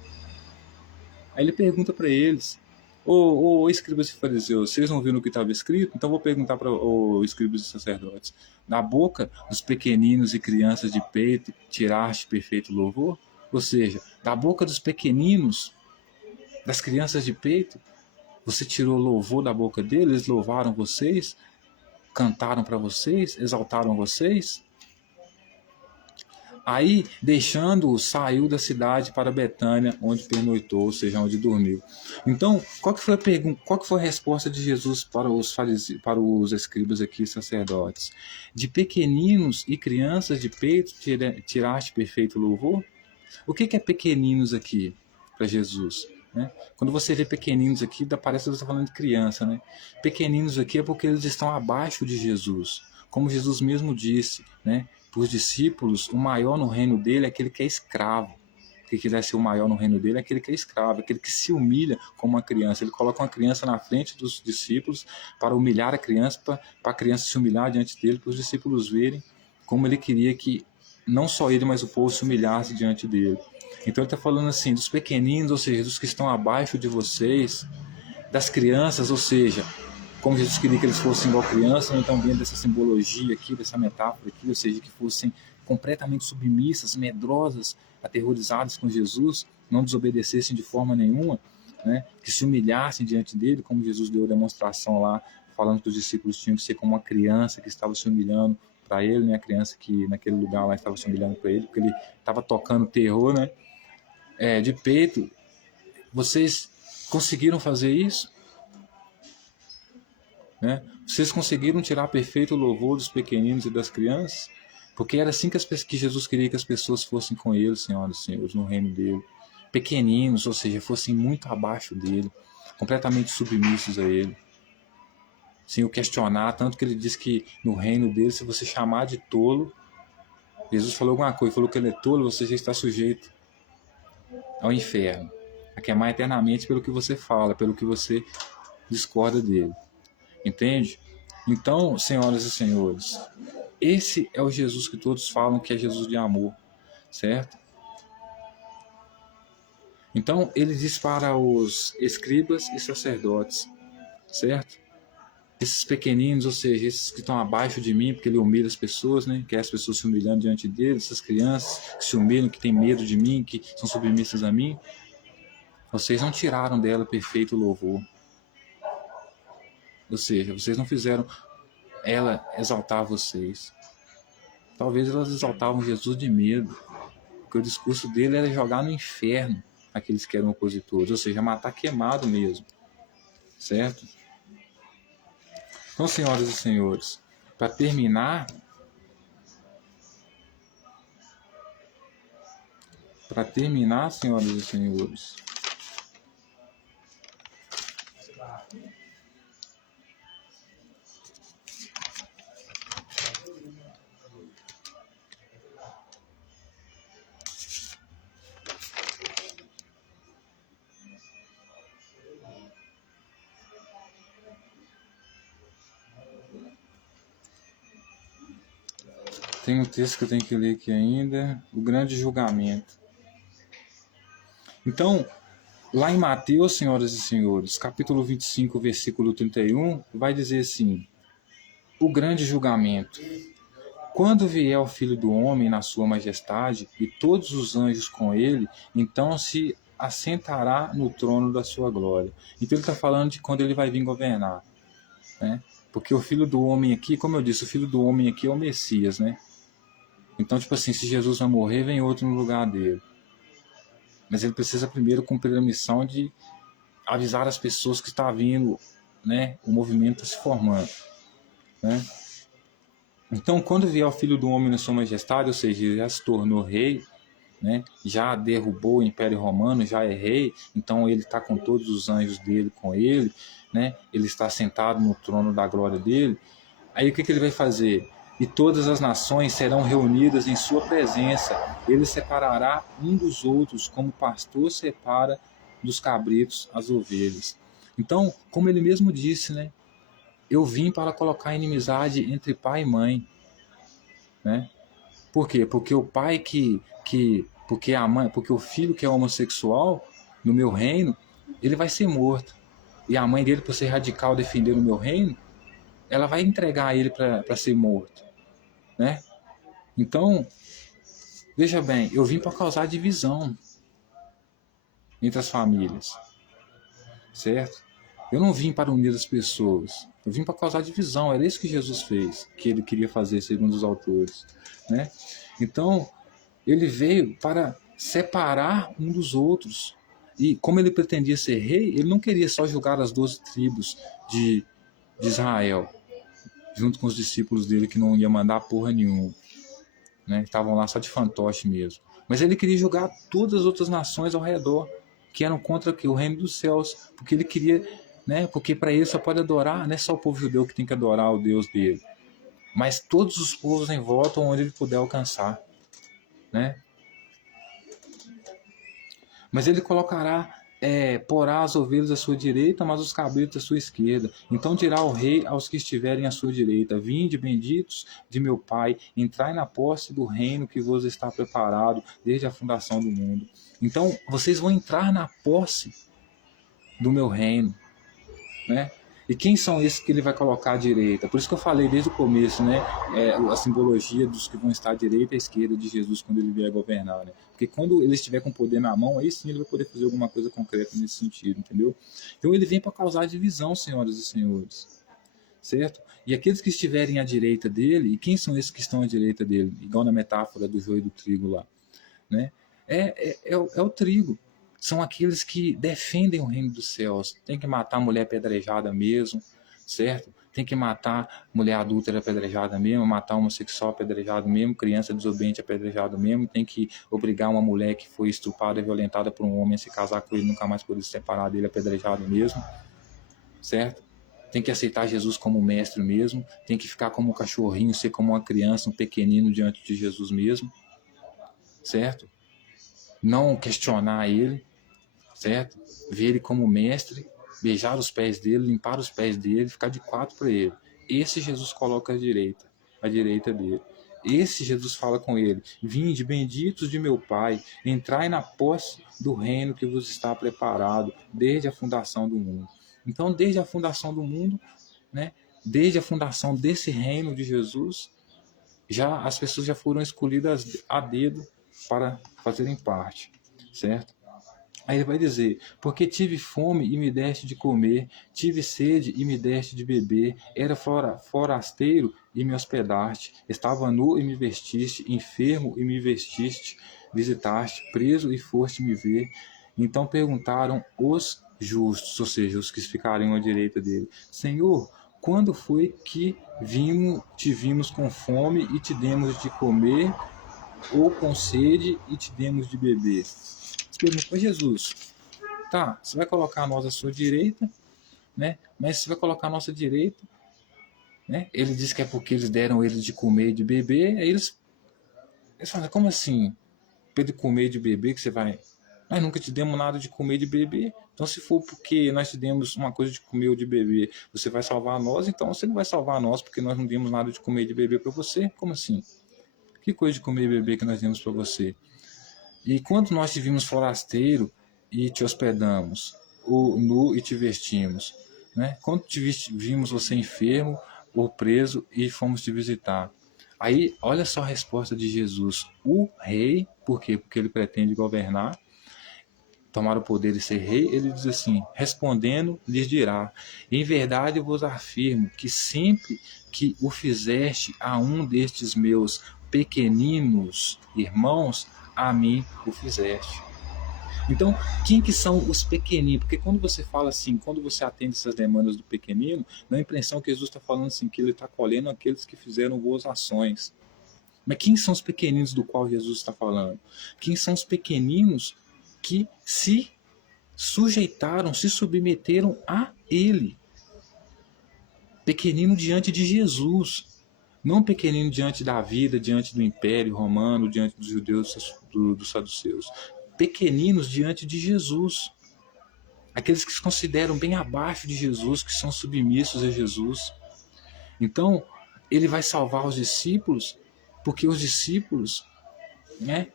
Aí ele pergunta para eles: ô escribas e fariseus, vocês não viram o que estava escrito? Então vou perguntar para os escribas e sacerdotes: da boca dos pequeninos e crianças de peito, tiraste perfeito louvor? Ou seja, da boca dos pequeninos, das crianças de peito, você tirou louvor da boca deles, eles louvaram vocês, cantaram para vocês, exaltaram vocês? Aí, deixando-o, saiu da cidade para Betânia, onde pernoitou, ou seja, onde dormiu. Então, qual que foi a pergunta, qual que foi a resposta de Jesus para os escribas aqui, sacerdotes? De pequeninos e crianças de peito tiraste perfeito louvor? O que é pequeninos aqui para Jesus? Né? Quando você vê pequeninos aqui, parece que você está falando de criança. Né? Pequeninos aqui é porque eles estão abaixo de Jesus. Como Jesus mesmo disse, né? Para os discípulos, o maior no reino dele é aquele que é escravo. Que quiser ser o maior no reino dele é aquele que é escravo, aquele que se humilha como uma criança. Ele coloca uma criança na frente dos discípulos para humilhar a criança, para a criança se humilhar diante dele, para os discípulos verem como ele queria que não só ele, mas o povo se humilhasse diante dele. Então ele está falando assim, dos pequeninos, ou seja, dos que estão abaixo de vocês, das crianças, ou seja, como Jesus queria que eles fossem igual crianças, então vendo dessa simbologia aqui, dessa metáfora aqui, ou seja, que fossem completamente submissas, medrosas, aterrorizadas com Jesus, não desobedecessem de forma nenhuma, né? Que se humilhassem diante dele, como Jesus deu a demonstração lá, falando que os discípulos tinham que ser como uma criança que estava se humilhando para ele, né? A criança que naquele lugar lá estava se humilhando para ele, porque ele estava tocando terror, né? De peito. Vocês conseguiram fazer isso? Né? Vocês conseguiram tirar perfeito louvor dos pequeninos e das crianças? Porque era assim que Jesus queria que as pessoas fossem com ele, senhoras e senhores, no reino dele. Pequeninos, ou seja, fossem muito abaixo dele, completamente submissos a ele, sem o questionar, tanto que ele diz que no reino dele, se você chamar de tolo, Jesus falou alguma coisa, falou que ele é tolo, você já está sujeito ao inferno, a queimar eternamente pelo que você fala, pelo que você discorda dele. Entende? Então, senhoras e senhores, esse é o Jesus que todos falam que é Jesus de amor, certo? Então, ele diz para os escribas e sacerdotes, certo? Esses pequeninos, ou seja, esses que estão abaixo de mim, porque ele humilha as pessoas, né? Que é as pessoas se humilhando diante dele, essas crianças que se humilham, que têm medo de mim, que são submissas a mim, vocês não tiraram dela perfeito louvor. Ou seja, vocês não fizeram ela exaltar vocês. Talvez elas exaltavam Jesus de medo, porque o discurso dele era jogar no inferno. aqueles que eram opositores, ou seja, matar queimado mesmo, certo? Então, senhoras e senhores, para terminar, senhoras e senhores, tem um texto que eu tenho que ler aqui ainda, o grande julgamento. Então, lá em Mateus, senhoras e senhores, capítulo 25, versículo 31, vai dizer assim: o grande julgamento. Quando vier o Filho do Homem na sua majestade e todos os anjos com ele, então se assentará no trono da sua glória. Então ele está falando de quando ele vai vir governar, né? Porque o Filho do Homem aqui, como eu disse, o Filho do Homem aqui é o Messias, né? Então, tipo assim, se Jesus vai morrer, vem outro no lugar dele. Mas ele precisa primeiro cumprir a missão de avisar as pessoas que está vindo, né? O movimento está se formando, né? Então, quando vier o Filho do Homem na sua majestade, ou seja, ele já se tornou rei, né? Já derrubou o Império Romano, já é rei, então ele está com todos os anjos dele com ele, né? Ele está sentado no trono da glória dele. Aí o que ele vai fazer? E todas as nações serão reunidas em sua presença. Ele separará um dos outros, como o pastor separa dos cabritos as ovelhas. Então, como ele mesmo disse, né? Eu vim para colocar inimizade entre pai e mãe, né? Por quê? Porque o pai porque a mãe, porque o filho que é homossexual no meu reino, ele vai ser morto. E a mãe dele, por ser radical, defender o meu reino, ela vai entregar ele para ser morto, né? Então, veja bem, eu vim para causar divisão entre as famílias, certo? Eu não vim para unir as pessoas, eu vim para causar divisão. Era isso que Jesus fez, que ele queria fazer, segundo os autores, né? Então, ele veio para separar um dos outros. E como ele pretendia ser rei, ele não queria só julgar as 12 tribos de Israel, junto com os discípulos dele que não ia mandar porra nenhuma, né? Estavam lá só de fantoche mesmo. Mas ele queria julgar todas as outras nações ao redor, que eram contra o reino dos céus, porque ele queria, né? Porque para ele só pode adorar, não é só o povo judeu que tem que adorar o Deus dele, mas todos os povos em volta onde ele puder alcançar, né? Mas ele colocará, porá as ovelhas à sua direita, mas os cabritos à sua esquerda. Então dirá o rei aos que estiverem à sua direita: vinde, benditos de meu Pai, entrai na posse do reino que vos está preparado desde a fundação do mundo. Então vocês vão entrar na posse do meu reino, né? E quem são esses que ele vai colocar à direita? Por isso que eu falei desde o começo, né? A simbologia dos que vão estar à direita e à esquerda de Jesus quando ele vier governar, né? Porque quando ele estiver com poder na mão, aí sim ele vai poder fazer alguma coisa concreta nesse sentido, entendeu? Então ele vem para causar divisão, senhoras e senhores, certo? E aqueles que estiverem à direita dele, e quem são esses que estão à direita dele? Igual na metáfora do joio e do trigo lá, né? É o trigo. São aqueles que defendem o reino dos céus. Tem que matar a mulher apedrejada mesmo, certo? Tem que matar mulher adúltera apedrejada mesmo, matar homossexual apedrejado mesmo, criança desobediente apedrejado mesmo. Tem que obrigar uma mulher que foi estuprada e violentada por um homem a se casar com ele, nunca mais poder se separar dele apedrejado mesmo, certo? Tem que aceitar Jesus como mestre mesmo, tem que ficar como um cachorrinho, ser como uma criança, um pequenino diante de Jesus mesmo, certo? Não questionar ele, certo? Ver ele como mestre, beijar os pés dele, limpar os pés dele, ficar de quatro para ele. Esse Jesus coloca à direita dele. Esse Jesus fala com ele: vinde, benditos de meu Pai, entrai na posse do reino que vos está preparado desde a fundação do mundo. Então, desde a fundação do mundo, né? Desde a fundação desse reino de Jesus, já as pessoas já foram escolhidas a dedo para fazerem parte, certo? Aí ele vai dizer: porque tive fome e me deste de comer, tive sede e me deste de beber, era forasteiro e me hospedaste, estava nu e me vestiste, enfermo e me vestiste, visitaste, preso e foste me ver. Então perguntaram os justos, ou seja, os que ficariam à direita dele: Senhor, quando foi que te vimos com fome e te demos de comer, ou com sede e te demos de beber? Eles perguntam: Jesus, tá, você vai colocar nós à sua direita, né? Mas você vai colocar a nossa direita, né? Ele diz que é porque eles deram eles de comer e de beber. Aí eles falam: como assim? Para ele comer e de beber que você vai? Nós nunca te demos nada de comer e de beber. Então, se for porque nós te demos uma coisa de comer ou de beber, você vai salvar nós, então você não vai salvar nós porque nós não demos nada de comer e de beber para você? Como assim? Que coisa de comer e beber que nós demos para você? E quando nós te vimos forasteiro e te hospedamos, ou nu e te vestimos, né? Quando vimos você enfermo ou preso e fomos te visitar. Aí, olha só a resposta de Jesus. O rei, por quê? Porque ele pretende governar, tomar o poder de ser rei. Ele diz assim: respondendo, lhes dirá: em verdade eu vos afirmo que sempre que o fizeste a um destes meus pequeninos irmãos, a mim o fizeste. Então, quem que são os pequeninos? Porque quando você fala assim, quando você atende essas demandas do pequenino, dá a impressão que Jesus está falando assim, que ele está colhendo aqueles que fizeram boas ações. Mas quem são os pequeninos do qual Jesus está falando? Quem são os pequeninos que se sujeitaram, se submeteram a ele? Pequenino diante de Jesus. Não pequenino diante da vida, diante do Império Romano, diante dos judeus, dos saduceus. Pequeninos diante de Jesus. Aqueles que se consideram bem abaixo de Jesus, que são submissos a Jesus. Então, ele vai salvar os discípulos, porque os discípulos, né,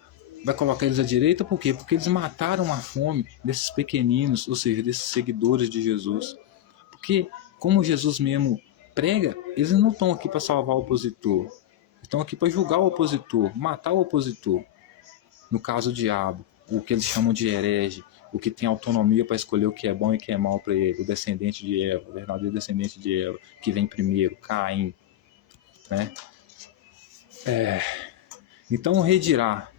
vai colocar eles à direita, por quê? Porque eles mataram a fome desses pequeninos, ou seja, desses seguidores de Jesus. Porque, como Jesus mesmo prega, eles não estão aqui para salvar o opositor. Estão aqui para julgar o opositor, matar o opositor. No caso, o diabo, o que eles chamam de herege, o que tem autonomia para escolher o que é bom e o que é mal para ele, o descendente de Eva, o verdadeiro descendente de Eva, que vem primeiro, Caim. Né? Então o rei dirá,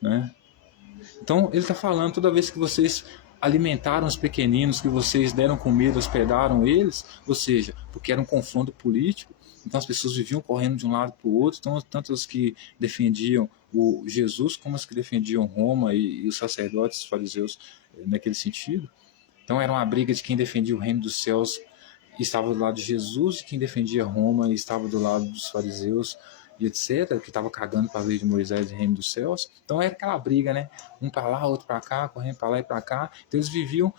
né? Então ele está falando, toda vez que vocês alimentaram os pequeninos, que vocês deram comida, hospedaram eles, ou seja, porque era um confronto político, então as pessoas viviam correndo de um lado para o outro, então, tanto os que defendiam o Jesus, como os que defendiam Roma e os sacerdotes, os fariseus, naquele sentido. Então era uma briga de quem defendia o reino dos céus e estava do lado de Jesus, e quem defendia Roma e estava do lado dos fariseus, e etc., que estava cagando para a lei de Moisés e reino dos céus. Então era aquela briga, né? Um para lá, outro para cá, correndo para lá e para cá. Então eles viviam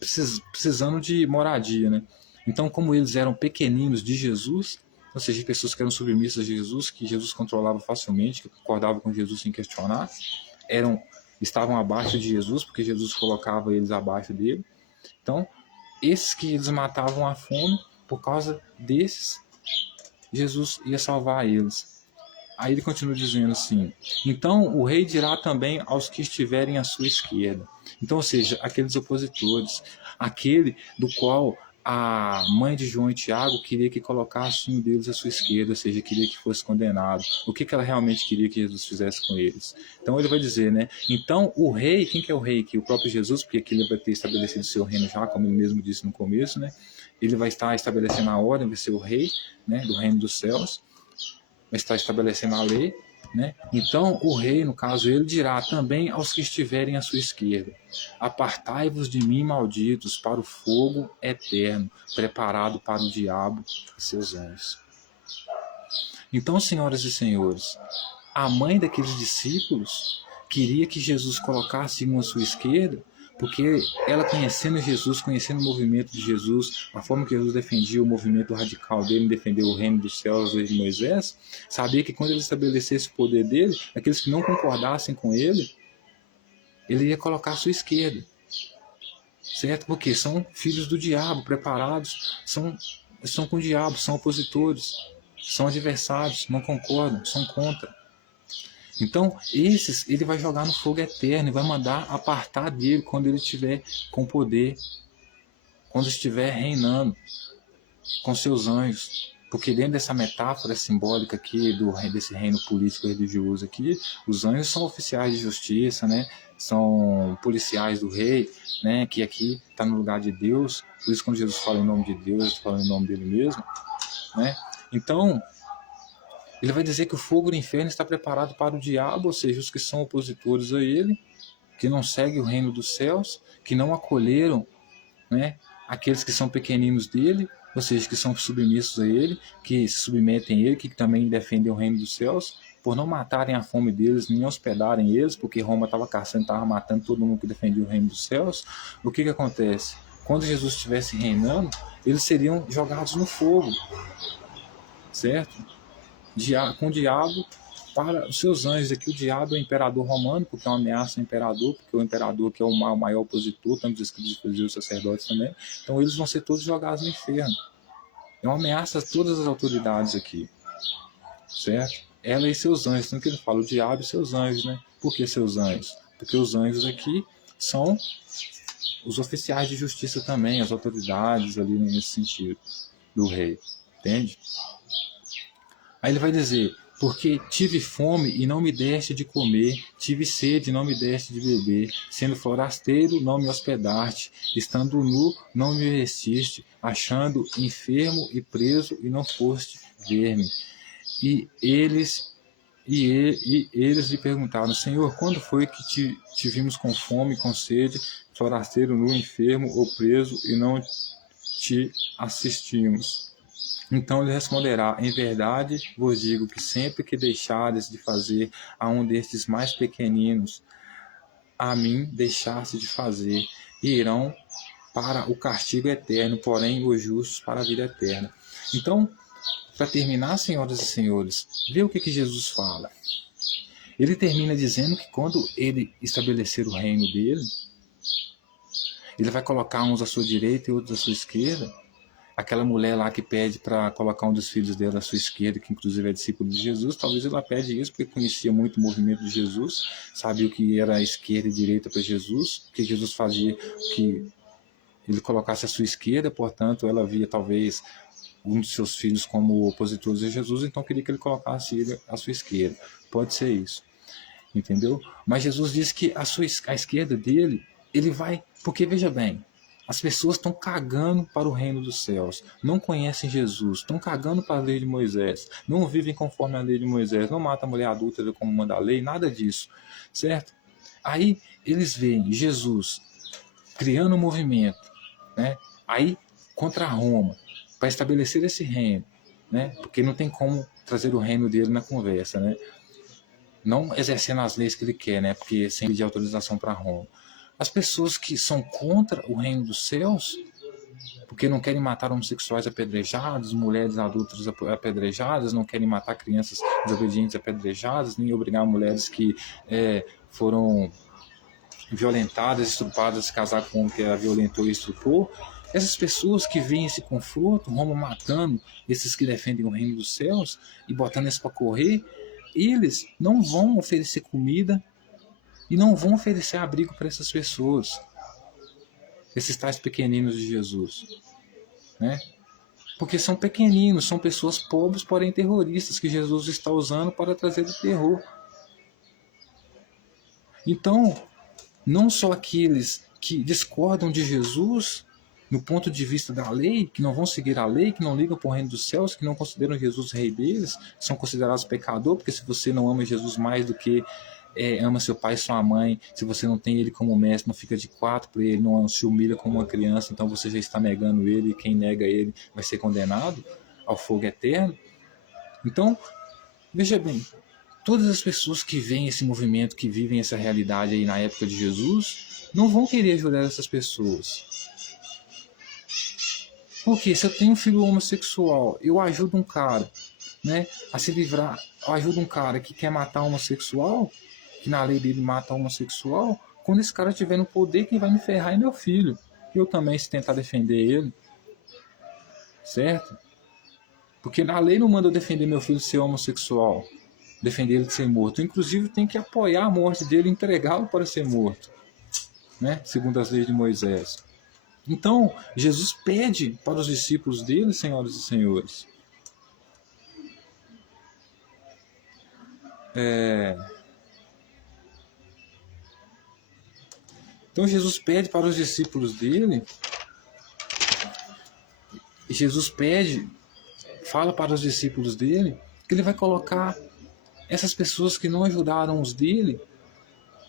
precisando de moradia, né? Então, como eles eram pequeninos de Jesus, ou seja, pessoas que eram submissas a Jesus, que Jesus controlava facilmente, que concordavam com Jesus sem questionar, estavam abaixo de Jesus, porque Jesus colocava eles abaixo dele. Então, esses que eles matavam a fome, por causa desses, Jesus ia salvar eles. Aí ele continua dizendo assim: então o rei dirá também aos que estiverem à sua esquerda. Então, ou seja, aqueles opositores, aquele do qual a mãe de João e Tiago queria que colocasse um deles à sua esquerda, ou seja, queria que fosse condenado. O que ela realmente queria que Jesus fizesse com eles? Então ele vai dizer, né? Então o rei, quem que é o rei aqui? O próprio Jesus, porque aqui ele vai ter estabelecido seu reino já, como ele mesmo disse no começo, né? Ele vai estar estabelecendo a ordem, vai ser o rei, né, do reino dos céus, vai estar estabelecendo a lei, né? Então o rei, no caso, ele dirá também aos que estiverem à sua esquerda: apartai-vos de mim, malditos, para o fogo eterno, preparado para o diabo e seus anjos. Então, senhoras e senhores, a mãe daqueles discípulos queria que Jesus colocasse um à sua esquerda, porque ela, conhecendo Jesus, conhecendo o movimento de Jesus, a forma que Jesus defendia o movimento radical dele, defender o reino dos céus de Moisés, sabia que quando ele estabelecesse o poder dele, aqueles que não concordassem com ele, ele ia colocar à sua esquerda. Certo? Porque são filhos do diabo, preparados, são com o diabo, são opositores, são adversários, não concordam, são contra. Então, esses ele vai jogar no fogo eterno e vai mandar apartar dele quando ele estiver com poder, quando estiver reinando com seus anjos. Porque dentro dessa metáfora simbólica aqui, desse reino político religioso aqui, os anjos são oficiais de justiça, né? são policiais do rei, né, que aqui está no lugar de Deus. Por isso, quando Jesus fala em nome de Deus, ele está falando em nome dele mesmo, né? Então, ele vai dizer que o fogo do inferno está preparado para o diabo, ou seja, os que são opositores a ele, que não seguem o reino dos céus, que não acolheram, né, aqueles que são pequeninos dele, ou seja, que são submissos a ele, que se submetem a ele, que também defendem o reino dos céus, por não matarem a fome deles, nem hospedarem eles, porque Roma estava caçando, estava matando todo mundo que defendia o reino dos céus. O que acontece? Quando Jesus estivesse reinando, eles seriam jogados no fogo, certo? Com o diabo para os seus anjos. Aqui o diabo é o imperador romano, porque é uma ameaça ao imperador, porque o imperador que é o maior opositor, tanto os escritos de fariseus e os sacerdotes também. Então eles vão ser todos jogados no inferno. É uma ameaça a todas as autoridades aqui, certo? Ela e seus anjos, tanto que ele fala o diabo e seus anjos, né? Por que seus anjos? Porque os anjos aqui são os oficiais de justiça também, as autoridades ali nesse sentido, do rei, entende? Aí ele vai dizer, porque tive fome e não me deste de comer, tive sede e não me deste de beber, sendo forasteiro, não me hospedaste, estando nu, não me vestiste, achando enfermo e preso e não foste ver-me. E eles lhe perguntaram, Senhor, quando foi que te vimos com fome, com sede, forasteiro, nu, enfermo ou preso e não te assistimos? Então ele responderá, em verdade vos digo que sempre que deixares de fazer a um destes mais pequeninos, a mim deixaste de fazer, e irão para o castigo eterno, porém os justos para a vida eterna. Então, para terminar, senhoras e senhores, vê o que Jesus fala. Ele termina dizendo que quando ele estabelecer o reino dele, ele vai colocar uns à sua direita e outros à sua esquerda. Aquela mulher lá que pede para colocar um dos filhos dela à sua esquerda, que inclusive é discípulo de Jesus, talvez ela pede isso porque conhecia muito o movimento de Jesus, sabia o que era a esquerda e direita para Jesus, que Jesus fazia que ele colocasse à sua esquerda, portanto ela via talvez um dos seus filhos como opositores a Jesus, então queria que ele colocasse ele à sua esquerda. Pode ser isso, entendeu? Mas Jesus diz que a esquerda dele, ele vai, porque veja bem, as pessoas estão cagando para o reino dos céus, não conhecem Jesus, estão cagando para a lei de Moisés, não vivem conforme a lei de Moisés, não matam a mulher adúltera como manda a lei, nada disso, certo? Aí eles veem Jesus criando um movimento, né? Aí contra Roma, para estabelecer esse reino, né? Porque não tem como trazer o reino dele na conversa, né? Não exercendo as leis que ele quer, né? Porque sem pedir autorização para Roma. As pessoas que são contra o reino dos céus, porque não querem matar homossexuais apedrejados, mulheres adultas apedrejadas, não querem matar crianças desobedientes apedrejadas, nem obrigar mulheres que foram violentadas, estupradas, se casar com um homem que a violentou e estuprou. Essas pessoas que veem esse confronto, Roma matando esses que defendem o reino dos céus e botando eles para correr, eles não vão oferecer comida e não vão oferecer abrigo para essas pessoas, esses tais pequeninos de Jesus, né? Porque são pequeninos, são pessoas pobres, porém terroristas, que Jesus está usando para trazer o terror. Então, não só aqueles que discordam de Jesus no ponto de vista da lei, que não vão seguir a lei, que não ligam para o reino dos céus, que não consideram Jesus rei deles, são considerados pecador, porque se você não ama Jesus mais do que ama seu pai e sua mãe, se você não tem ele como mestre, não fica de quatro para ele, não se humilha como uma criança, então você já está negando ele, e quem nega ele vai ser condenado ao fogo eterno. Então, veja bem, todas as pessoas que veem esse movimento, que vivem essa realidade aí na época de Jesus, não vão querer ajudar essas pessoas. Porque se eu tenho um filho homossexual, eu ajudo um cara, né, a se livrar, eu ajudo um cara que quer matar homossexual, que na lei dele mata homossexual, quando esse cara tiver no poder, quem vai me ferrar é meu filho. Eu também, se tentar defender ele, certo? Porque na lei não manda eu defender meu filho ser homossexual, defender ele de ser morto. Inclusive tem que apoiar a morte dele, entregá-lo para ser morto, né? Segundo as leis de Moisés. Então, Jesus pede para os discípulos dele, senhoras e senhores, Então Jesus pede para os discípulos dele, fala para os discípulos dele, que ele vai colocar essas pessoas que não ajudaram os dele,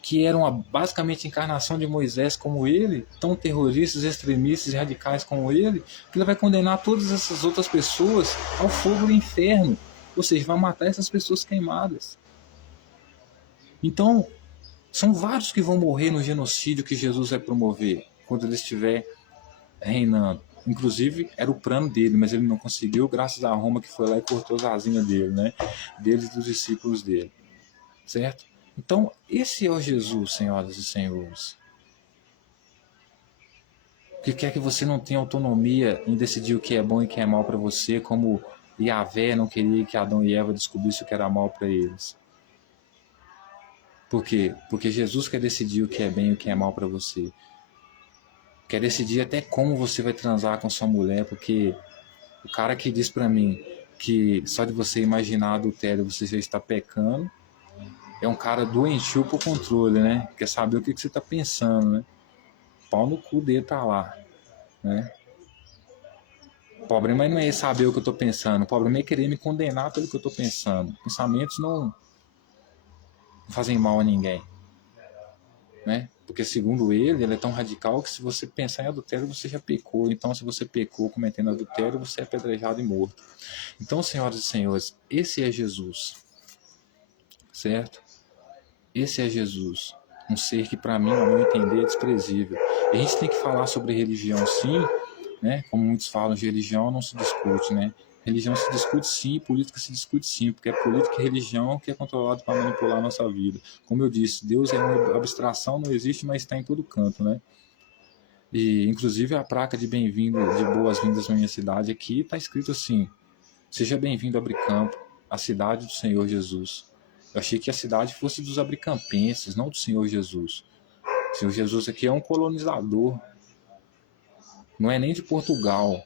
que eram basicamente a encarnação de Moisés como ele, tão terroristas, extremistas e radicais como ele, que ele vai condenar todas essas outras pessoas ao fogo do inferno. Ou seja, vai matar essas pessoas queimadas. Então, são vários que vão morrer no genocídio que Jesus vai promover quando ele estiver reinando. Inclusive, era o plano dele, mas ele não conseguiu, graças a Roma que foi lá e cortou as asinhas dele, né? Deles e dos discípulos dele. Certo? Então, esse é o Jesus, senhoras e senhores, que quer que você não tenha autonomia em decidir o que é bom e o que é mal para você, como Yahvé não queria que Adão e Eva descobrissem o que era mal para eles. Por quê? Porque Jesus quer decidir o que é bem e o que é mal para você. Quer decidir até como você vai transar com sua mulher, porque o cara que diz para mim que só de você imaginar adultério você já está pecando, é um cara doentio por controle, né? Quer saber o que você está pensando, né? Pau no cu dele tá lá, né? O problema não é saber o que eu estou pensando, o problema é querer me condenar pelo que eu estou pensando. Pensamentos não fazem mal a ninguém, né? Porque segundo ele é tão radical que se você pensar em adultério, você já pecou. Então, se você pecou cometendo adultério, você é apedrejado e morto. Então, senhoras e senhores, esse é Jesus, certo? Esse é Jesus, um ser que para mim, ao meu entender, é desprezível. E a gente tem que falar sobre religião sim, né? Como muitos falam, de religião não se discute, né? Religião se discute sim, política se discute sim, porque é política e religião que é controlado para manipular a nossa vida. Como eu disse, Deus é uma abstração, não existe, mas está em todo canto, né? E inclusive a placa de bem-vindo, de boas-vindas na minha cidade aqui, está escrito assim: seja bem-vindo a Abricampo, a cidade do Senhor Jesus. Eu achei que a cidade fosse dos abricampenses, não do Senhor Jesus. O Senhor Jesus aqui é um colonizador. Não é nem de Portugal.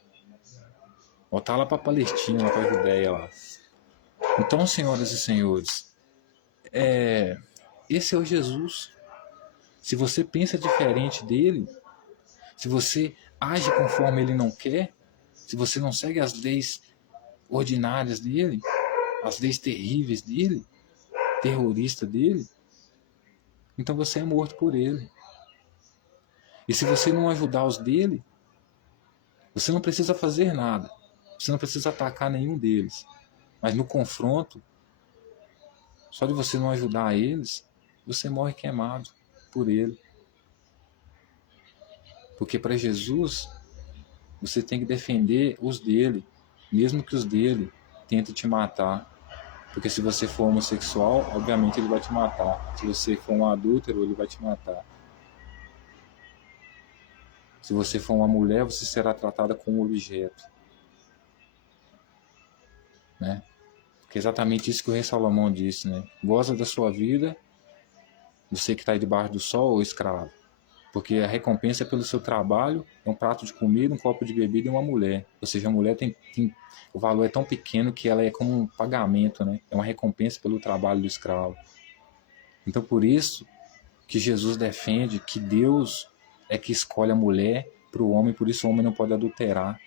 Voltar lá para a Palestina, lá para a Judéia lá. Então, senhoras e senhores, esse é o Jesus. Se você pensa diferente dele, se você age conforme ele não quer, se você não segue as leis ordinárias dele, as leis terríveis dele, terrorista dele, então você é morto por ele. E se você não ajudar os dele, você não precisa fazer nada. Você não precisa atacar nenhum deles. Mas no confronto, só de você não ajudar eles, você morre queimado por ele. Porque para Jesus, você tem que defender os dele, mesmo que os dele tentem te matar. Porque se você for homossexual, obviamente ele vai te matar. Se você for um adúltero, ele vai te matar. Se você for uma mulher, você será tratada como objeto. Né? Porque é exatamente isso que o rei Salomão disse, né? Goza da sua vida, você que está aí debaixo do sol, ou escravo. Porque a recompensa pelo seu trabalho é um prato de comida, um copo de bebida e uma mulher. Ou seja, a mulher tem o valor é tão pequeno que ela é como um pagamento, né? É uma recompensa pelo trabalho do escravo. Então, por isso que Jesus defende que Deus é que escolhe a mulher para o homem, por isso o homem não pode adulterar.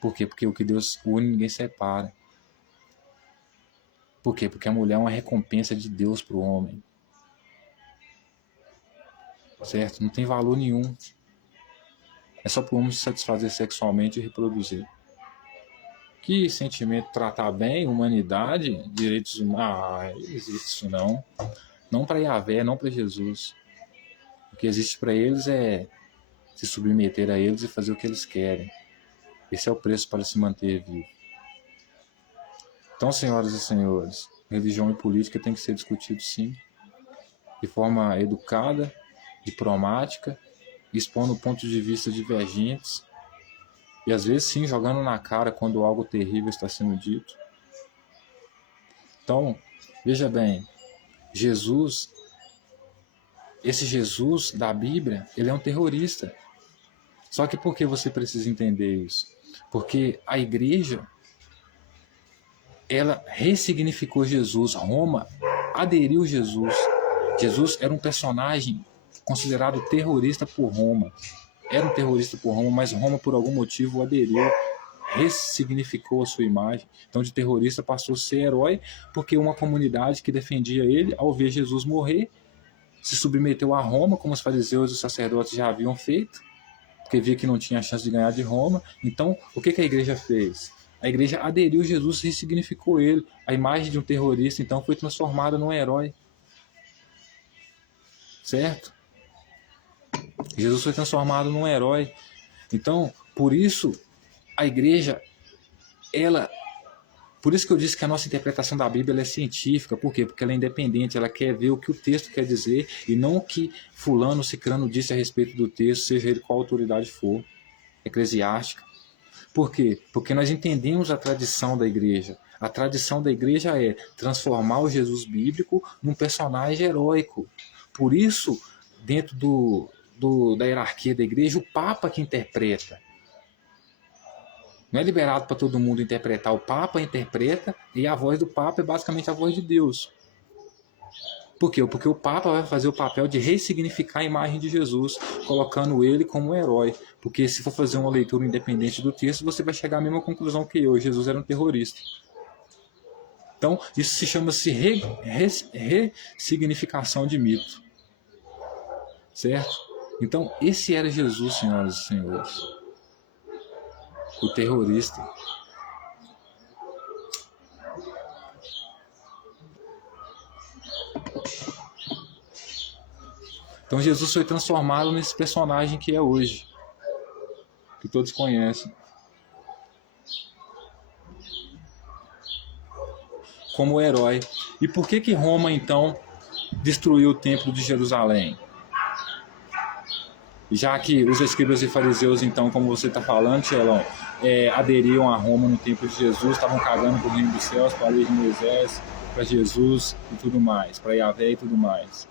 Por quê? Porque o que Deus une, ninguém separa. Por quê? Porque a mulher é uma recompensa de Deus para o homem. Certo? Não tem valor nenhum. É só para o homem se satisfazer sexualmente e reproduzir. Que sentimento tratar bem, humanidade, direitos humanos, não existe isso não. Não para Yahvé, não para Jesus. O que existe para eles é se submeter a eles e fazer o que eles querem. Esse é o preço para se manter vivo. Então, senhoras e senhores, religião e política tem que ser discutido sim, de forma educada, diplomática, expondo pontos de vista divergentes e às vezes sim jogando na cara quando algo terrível está sendo dito. Então, veja bem, esse Jesus da Bíblia, ele é um terrorista. Só que por que você precisa entender isso? Porque a igreja, ela ressignificou Jesus. Roma aderiu Jesus. Jesus era um personagem considerado terrorista por Roma. Era um terrorista por Roma, mas Roma, por algum motivo, o aderiu, ressignificou a sua imagem. Então, de terrorista passou a ser herói, porque uma comunidade que defendia ele, ao ver Jesus morrer, se submeteu a Roma, como os fariseus e os sacerdotes já haviam feito, porque via que não tinha chance de ganhar de Roma. Então, o que a igreja fez? A igreja aderiu a Jesus, ressignificou ele. A imagem de um terrorista, então, foi transformada num herói. Certo? Jesus foi transformado num herói. Então, por isso, a igreja, por isso que eu disse que a nossa interpretação da Bíblia é científica. Por quê? Porque ela é independente, ela quer ver o que o texto quer dizer e não o que fulano, cicrano disse a respeito do texto, seja ele qual autoridade for, eclesiástica. Por quê? Porque nós entendemos a tradição da igreja. A tradição da igreja é transformar o Jesus bíblico num personagem heróico. Por isso, dentro da hierarquia da igreja, o Papa que interpreta. Não é liberado para todo mundo interpretar. O Papa interpreta e a voz do Papa é basicamente a voz de Deus. Por quê? Porque o Papa vai fazer o papel de ressignificar a imagem de Jesus, colocando ele como um herói. Porque se for fazer uma leitura independente do texto, você vai chegar à mesma conclusão que eu. Jesus era um terrorista. Então, isso se chama-se ressignificação de mito. Certo? Então, esse era Jesus, senhoras e senhores. O terrorista. Então Jesus foi transformado nesse personagem que é hoje, que todos conhecem, como herói. E por que Roma então destruiu o templo de Jerusalém? Já que os escribas e fariseus, então, como você está falando, Tchelão, aderiam a Roma no tempo de Jesus, estavam cagando para o reino dos céus, para a lei de Moisés, para Jesus e tudo mais, para Yahvé e tudo mais.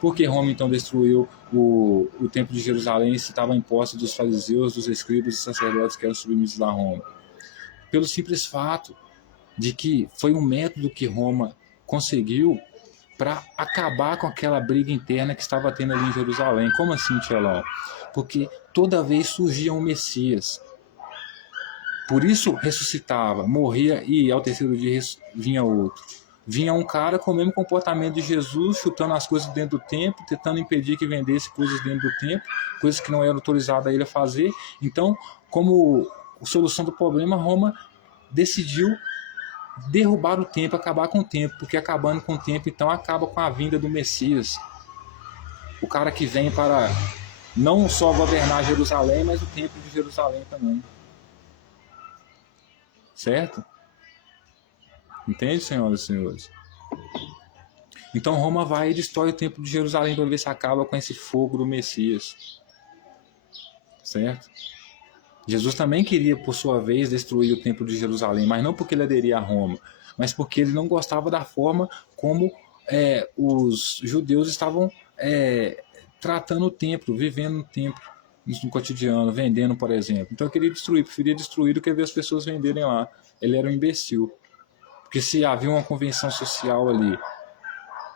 Por que Roma então destruiu o templo de Jerusalém se estava em posse dos fariseus, dos escribas e sacerdotes que eram submissos a Roma? Pelo simples fato de que foi um método que Roma conseguiu para acabar com aquela briga interna que estava tendo ali em Jerusalém. Como assim, Tchelão? Porque toda vez surgia um Messias. Por isso ressuscitava, morria e ao terceiro dia vinha outro. Vinha um cara com o mesmo comportamento de Jesus, chutando as coisas dentro do templo, tentando impedir que vendesse coisas dentro do templo, coisas que não era autorizada a ele a fazer. Então, como solução do problema, Roma decidiu derrubar o templo, acabar com o templo, porque acabando com o templo, então acaba com a vinda do Messias. O cara que vem para não só governar Jerusalém, mas o templo de Jerusalém também. Certo? Entende, senhoras e senhores? Então Roma vai e destrói o templo de Jerusalém para ver se acaba com esse fogo do Messias. Certo? Jesus também queria, por sua vez, destruir o templo de Jerusalém, mas não porque ele aderia a Roma, mas porque ele não gostava da forma como os judeus estavam tratando o templo, vivendo no templo, no cotidiano, vendendo, por exemplo. Então ele preferia destruir do que ver as pessoas venderem lá. Ele era um imbecil. Porque se havia uma convenção social ali,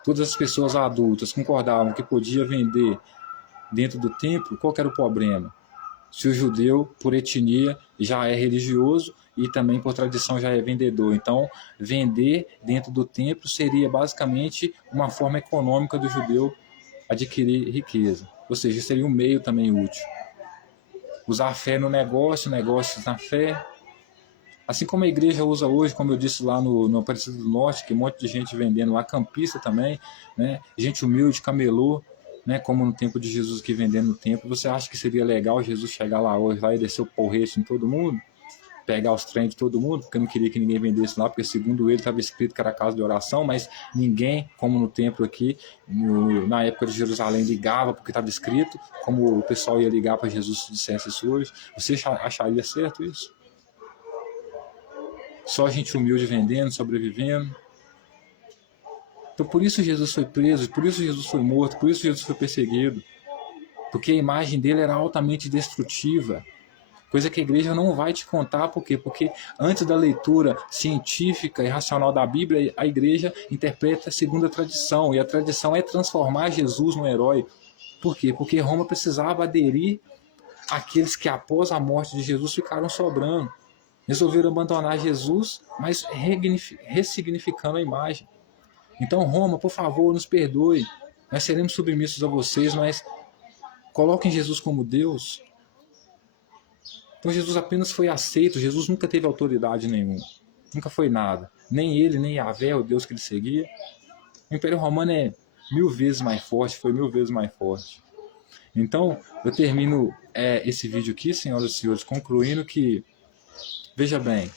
todas as pessoas adultas concordavam que podia vender dentro do templo, qual que era o problema? Se o judeu, por etnia, já é religioso e também por tradição já é vendedor. Então, vender dentro do templo seria basicamente uma forma econômica do judeu adquirir riqueza. Ou seja, seria um meio também útil. Usar a fé no negócio, negócios na fé. Assim como a igreja usa hoje, como eu disse lá no Aparecido do Norte, que um monte de gente vendendo lá, campista também, né? Gente humilde, camelô, né? Como no tempo de Jesus que vendendo no templo. Você acha que seria legal Jesus chegar lá hoje lá e descer o porrete em todo mundo? Pegar os trem de todo mundo? Porque não queria que ninguém vendesse lá, porque segundo ele estava escrito que era casa de oração, mas ninguém, como no templo aqui, na época de Jerusalém, ligava porque estava escrito, como o pessoal ia ligar para Jesus se dissesse isso hoje. Você acharia certo isso? Só gente humilde vendendo, sobrevivendo. Então por isso Jesus foi preso, por isso Jesus foi morto, por isso Jesus foi perseguido. Porque a imagem dele era altamente destrutiva. Coisa que a igreja não vai te contar, por quê? Porque antes da leitura científica e racional da Bíblia, a igreja interpreta segundo a tradição, e a tradição é transformar Jesus no herói. Por quê? Porque Roma precisava aderir àqueles que após a morte de Jesus ficaram sobrando. Resolveram abandonar Jesus, mas ressignificando a imagem. Então, Roma, por favor, nos perdoe. Nós seremos submissos a vocês, mas coloquem Jesus como Deus. Então Jesus apenas foi aceito, Jesus nunca teve autoridade nenhuma, nunca foi nada. Nem ele, nem Yahvé, o Deus que ele seguia. O Império Romano é 1000 vezes mais forte, foi 1000 vezes mais forte. Então, eu termino esse vídeo aqui, senhoras e senhores, concluindo que, veja bem,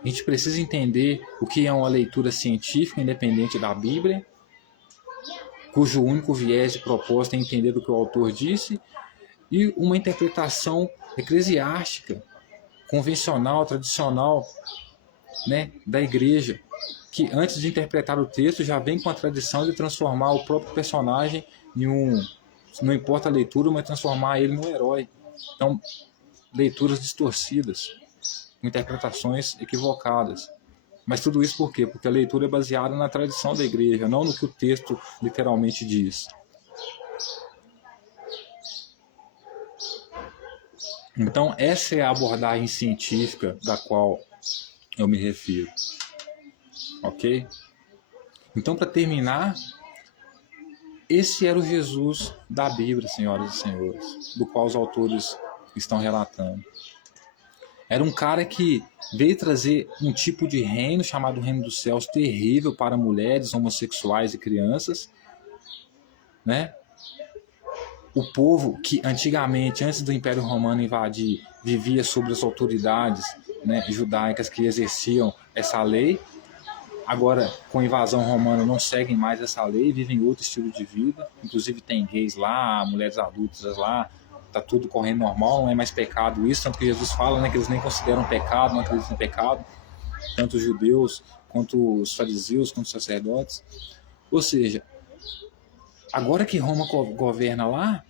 a gente precisa entender o que é uma leitura científica independente da Bíblia, cujo único viés de propósito é entender o que o autor disse, e uma interpretação eclesiástica, convencional, tradicional, né, da igreja, que antes de interpretar o texto já vem com a tradição de transformar o próprio personagem em não importa a leitura, mas transformar ele num herói. Então, leituras distorcidas, interpretações equivocadas. Mas tudo isso por quê? Porque a leitura é baseada na tradição da igreja, não no que o texto literalmente diz. Então, essa é a abordagem científica da qual eu me refiro. Ok? Então, para terminar, esse era o Jesus da Bíblia, senhoras e senhores, do qual os autores estão relatando. Era um cara que veio trazer um tipo de reino chamado Reino dos Céus terrível para mulheres, homossexuais e crianças, né? O povo que antigamente, antes do Império Romano invadir, vivia sob as autoridades, né, judaicas que exerciam essa lei, agora com a invasão romana não seguem mais essa lei, vivem outro estilo de vida, inclusive tem gays lá, mulheres adultas lá, tá tudo correndo normal, não é mais pecado isso, tanto que Jesus fala, né, que eles nem consideram pecado, não acreditam em pecado, tanto os judeus quanto os fariseus, quanto os sacerdotes. Ou seja, agora que Roma governa lá,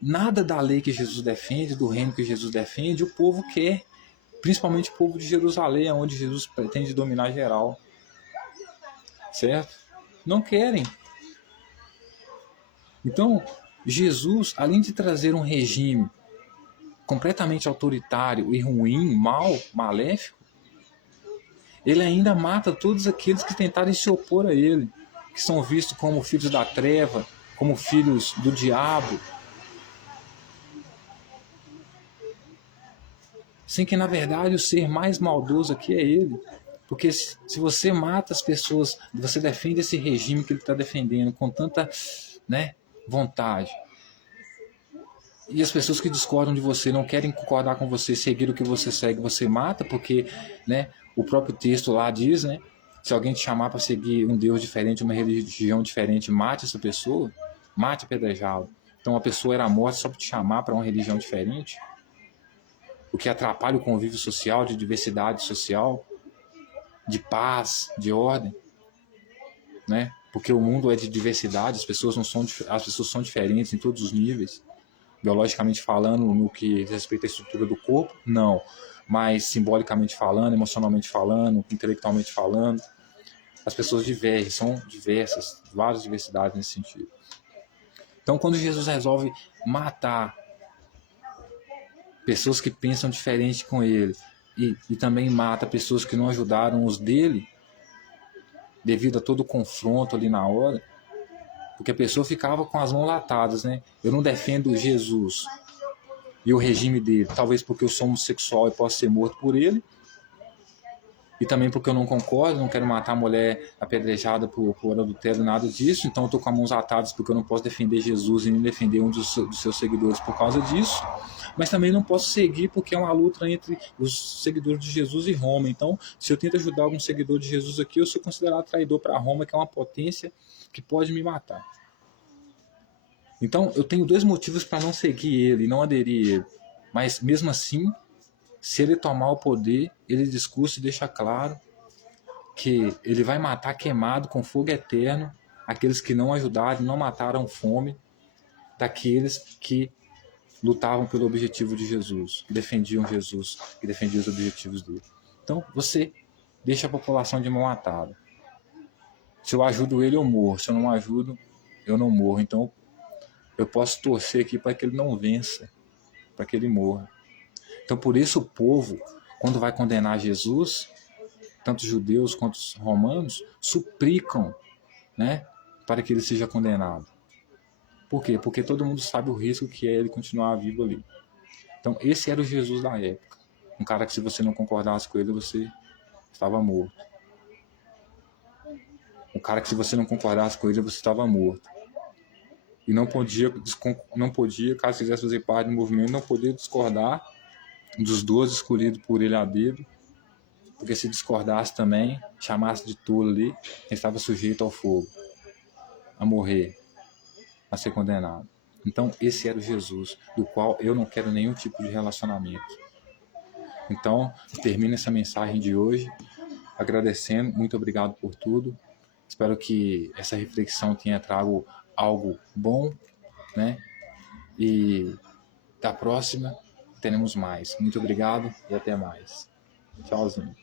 nada da lei que Jesus defende, do reino que Jesus defende, o povo quer, principalmente o povo de Jerusalém, onde Jesus pretende dominar geral. Certo? Não querem. Então, Jesus, além de trazer um regime completamente autoritário e ruim, mau, maléfico, ele ainda mata todos aqueles que tentarem se opor a ele, que são vistos como filhos da treva, como filhos do diabo, sem que na verdade o ser mais maldoso aqui é ele. Porque se você mata as pessoas, você defende esse regime que ele está defendendo com tanta, né, vontade, e as pessoas que discordam de você, não querem concordar com você, seguir o que você segue, você mata, porque, né, o próprio texto lá diz, né, se alguém te chamar para seguir um Deus diferente, uma religião diferente, mate essa pessoa, mate apedrejá-lo. Então a pessoa era morta só para te chamar para uma religião diferente, o que atrapalha o convívio social, de diversidade social, de paz, de ordem, né? Porque o mundo é de diversidade, as pessoas são diferentes em todos os níveis. Biologicamente falando, no que diz respeito à estrutura do corpo, não. Mas simbolicamente falando, emocionalmente falando, intelectualmente falando, as pessoas divergem, são diversas, várias diversidades nesse sentido. Então, quando Jesus resolve matar pessoas que pensam diferente com ele e também mata pessoas que não ajudaram os dele, devido a todo o confronto ali na hora, porque a pessoa ficava com as mãos latadas, né? Eu não defendo Jesus e o regime dele, talvez porque eu sou homossexual e posso ser morto por ele, e também porque eu não concordo, não quero matar a mulher apedrejada por adultério, nada disso, então eu estou com as mãos atadas porque eu não posso defender Jesus e nem defender um dos seus seguidores por causa disso, mas também não posso seguir porque é uma luta entre os seguidores de Jesus e Roma. Então, se eu tento ajudar algum seguidor de Jesus aqui, eu sou considerado traidor para Roma, que é uma potência que pode me matar. Então, eu tenho dois motivos para não seguir ele, não aderir a ele, mas mesmo assim, se ele tomar o poder, ele discursa e deixa claro que ele vai matar queimado com fogo eterno aqueles que não ajudaram, não mataram fome daqueles que lutavam pelo objetivo de Jesus, que defendiam Jesus, que defendiam os objetivos dele. Então, você deixa a população de mão atada. Se eu ajudo ele, eu morro. Se eu não ajudo, eu não morro. Então, eu posso torcer aqui para que ele não vença, para que ele morra. Então, por isso o povo, quando vai condenar Jesus, tanto os judeus quanto os romanos, suplicam, né, para que ele seja condenado. Por quê? Porque todo mundo sabe o risco que é ele continuar vivo ali. Então, esse era o Jesus da época. Um cara que, se você não concordasse com ele, você estava morto. Um cara que, se você não concordasse com ele, você estava morto. E não podia, caso quisesse fazer parte do movimento, não podia discordar dos 12 escolhidos por ele a dedo, porque se discordasse também, chamasse de tolo ali, ele estava sujeito ao fogo, a morrer, a ser condenado. Então, esse era o Jesus, do qual eu não quero nenhum tipo de relacionamento. Então, termino essa mensagem de hoje agradecendo, muito obrigado por tudo. Espero que essa reflexão tenha trago algo bom, né? E da próxima teremos mais. Muito obrigado e até mais. Tchauzinho.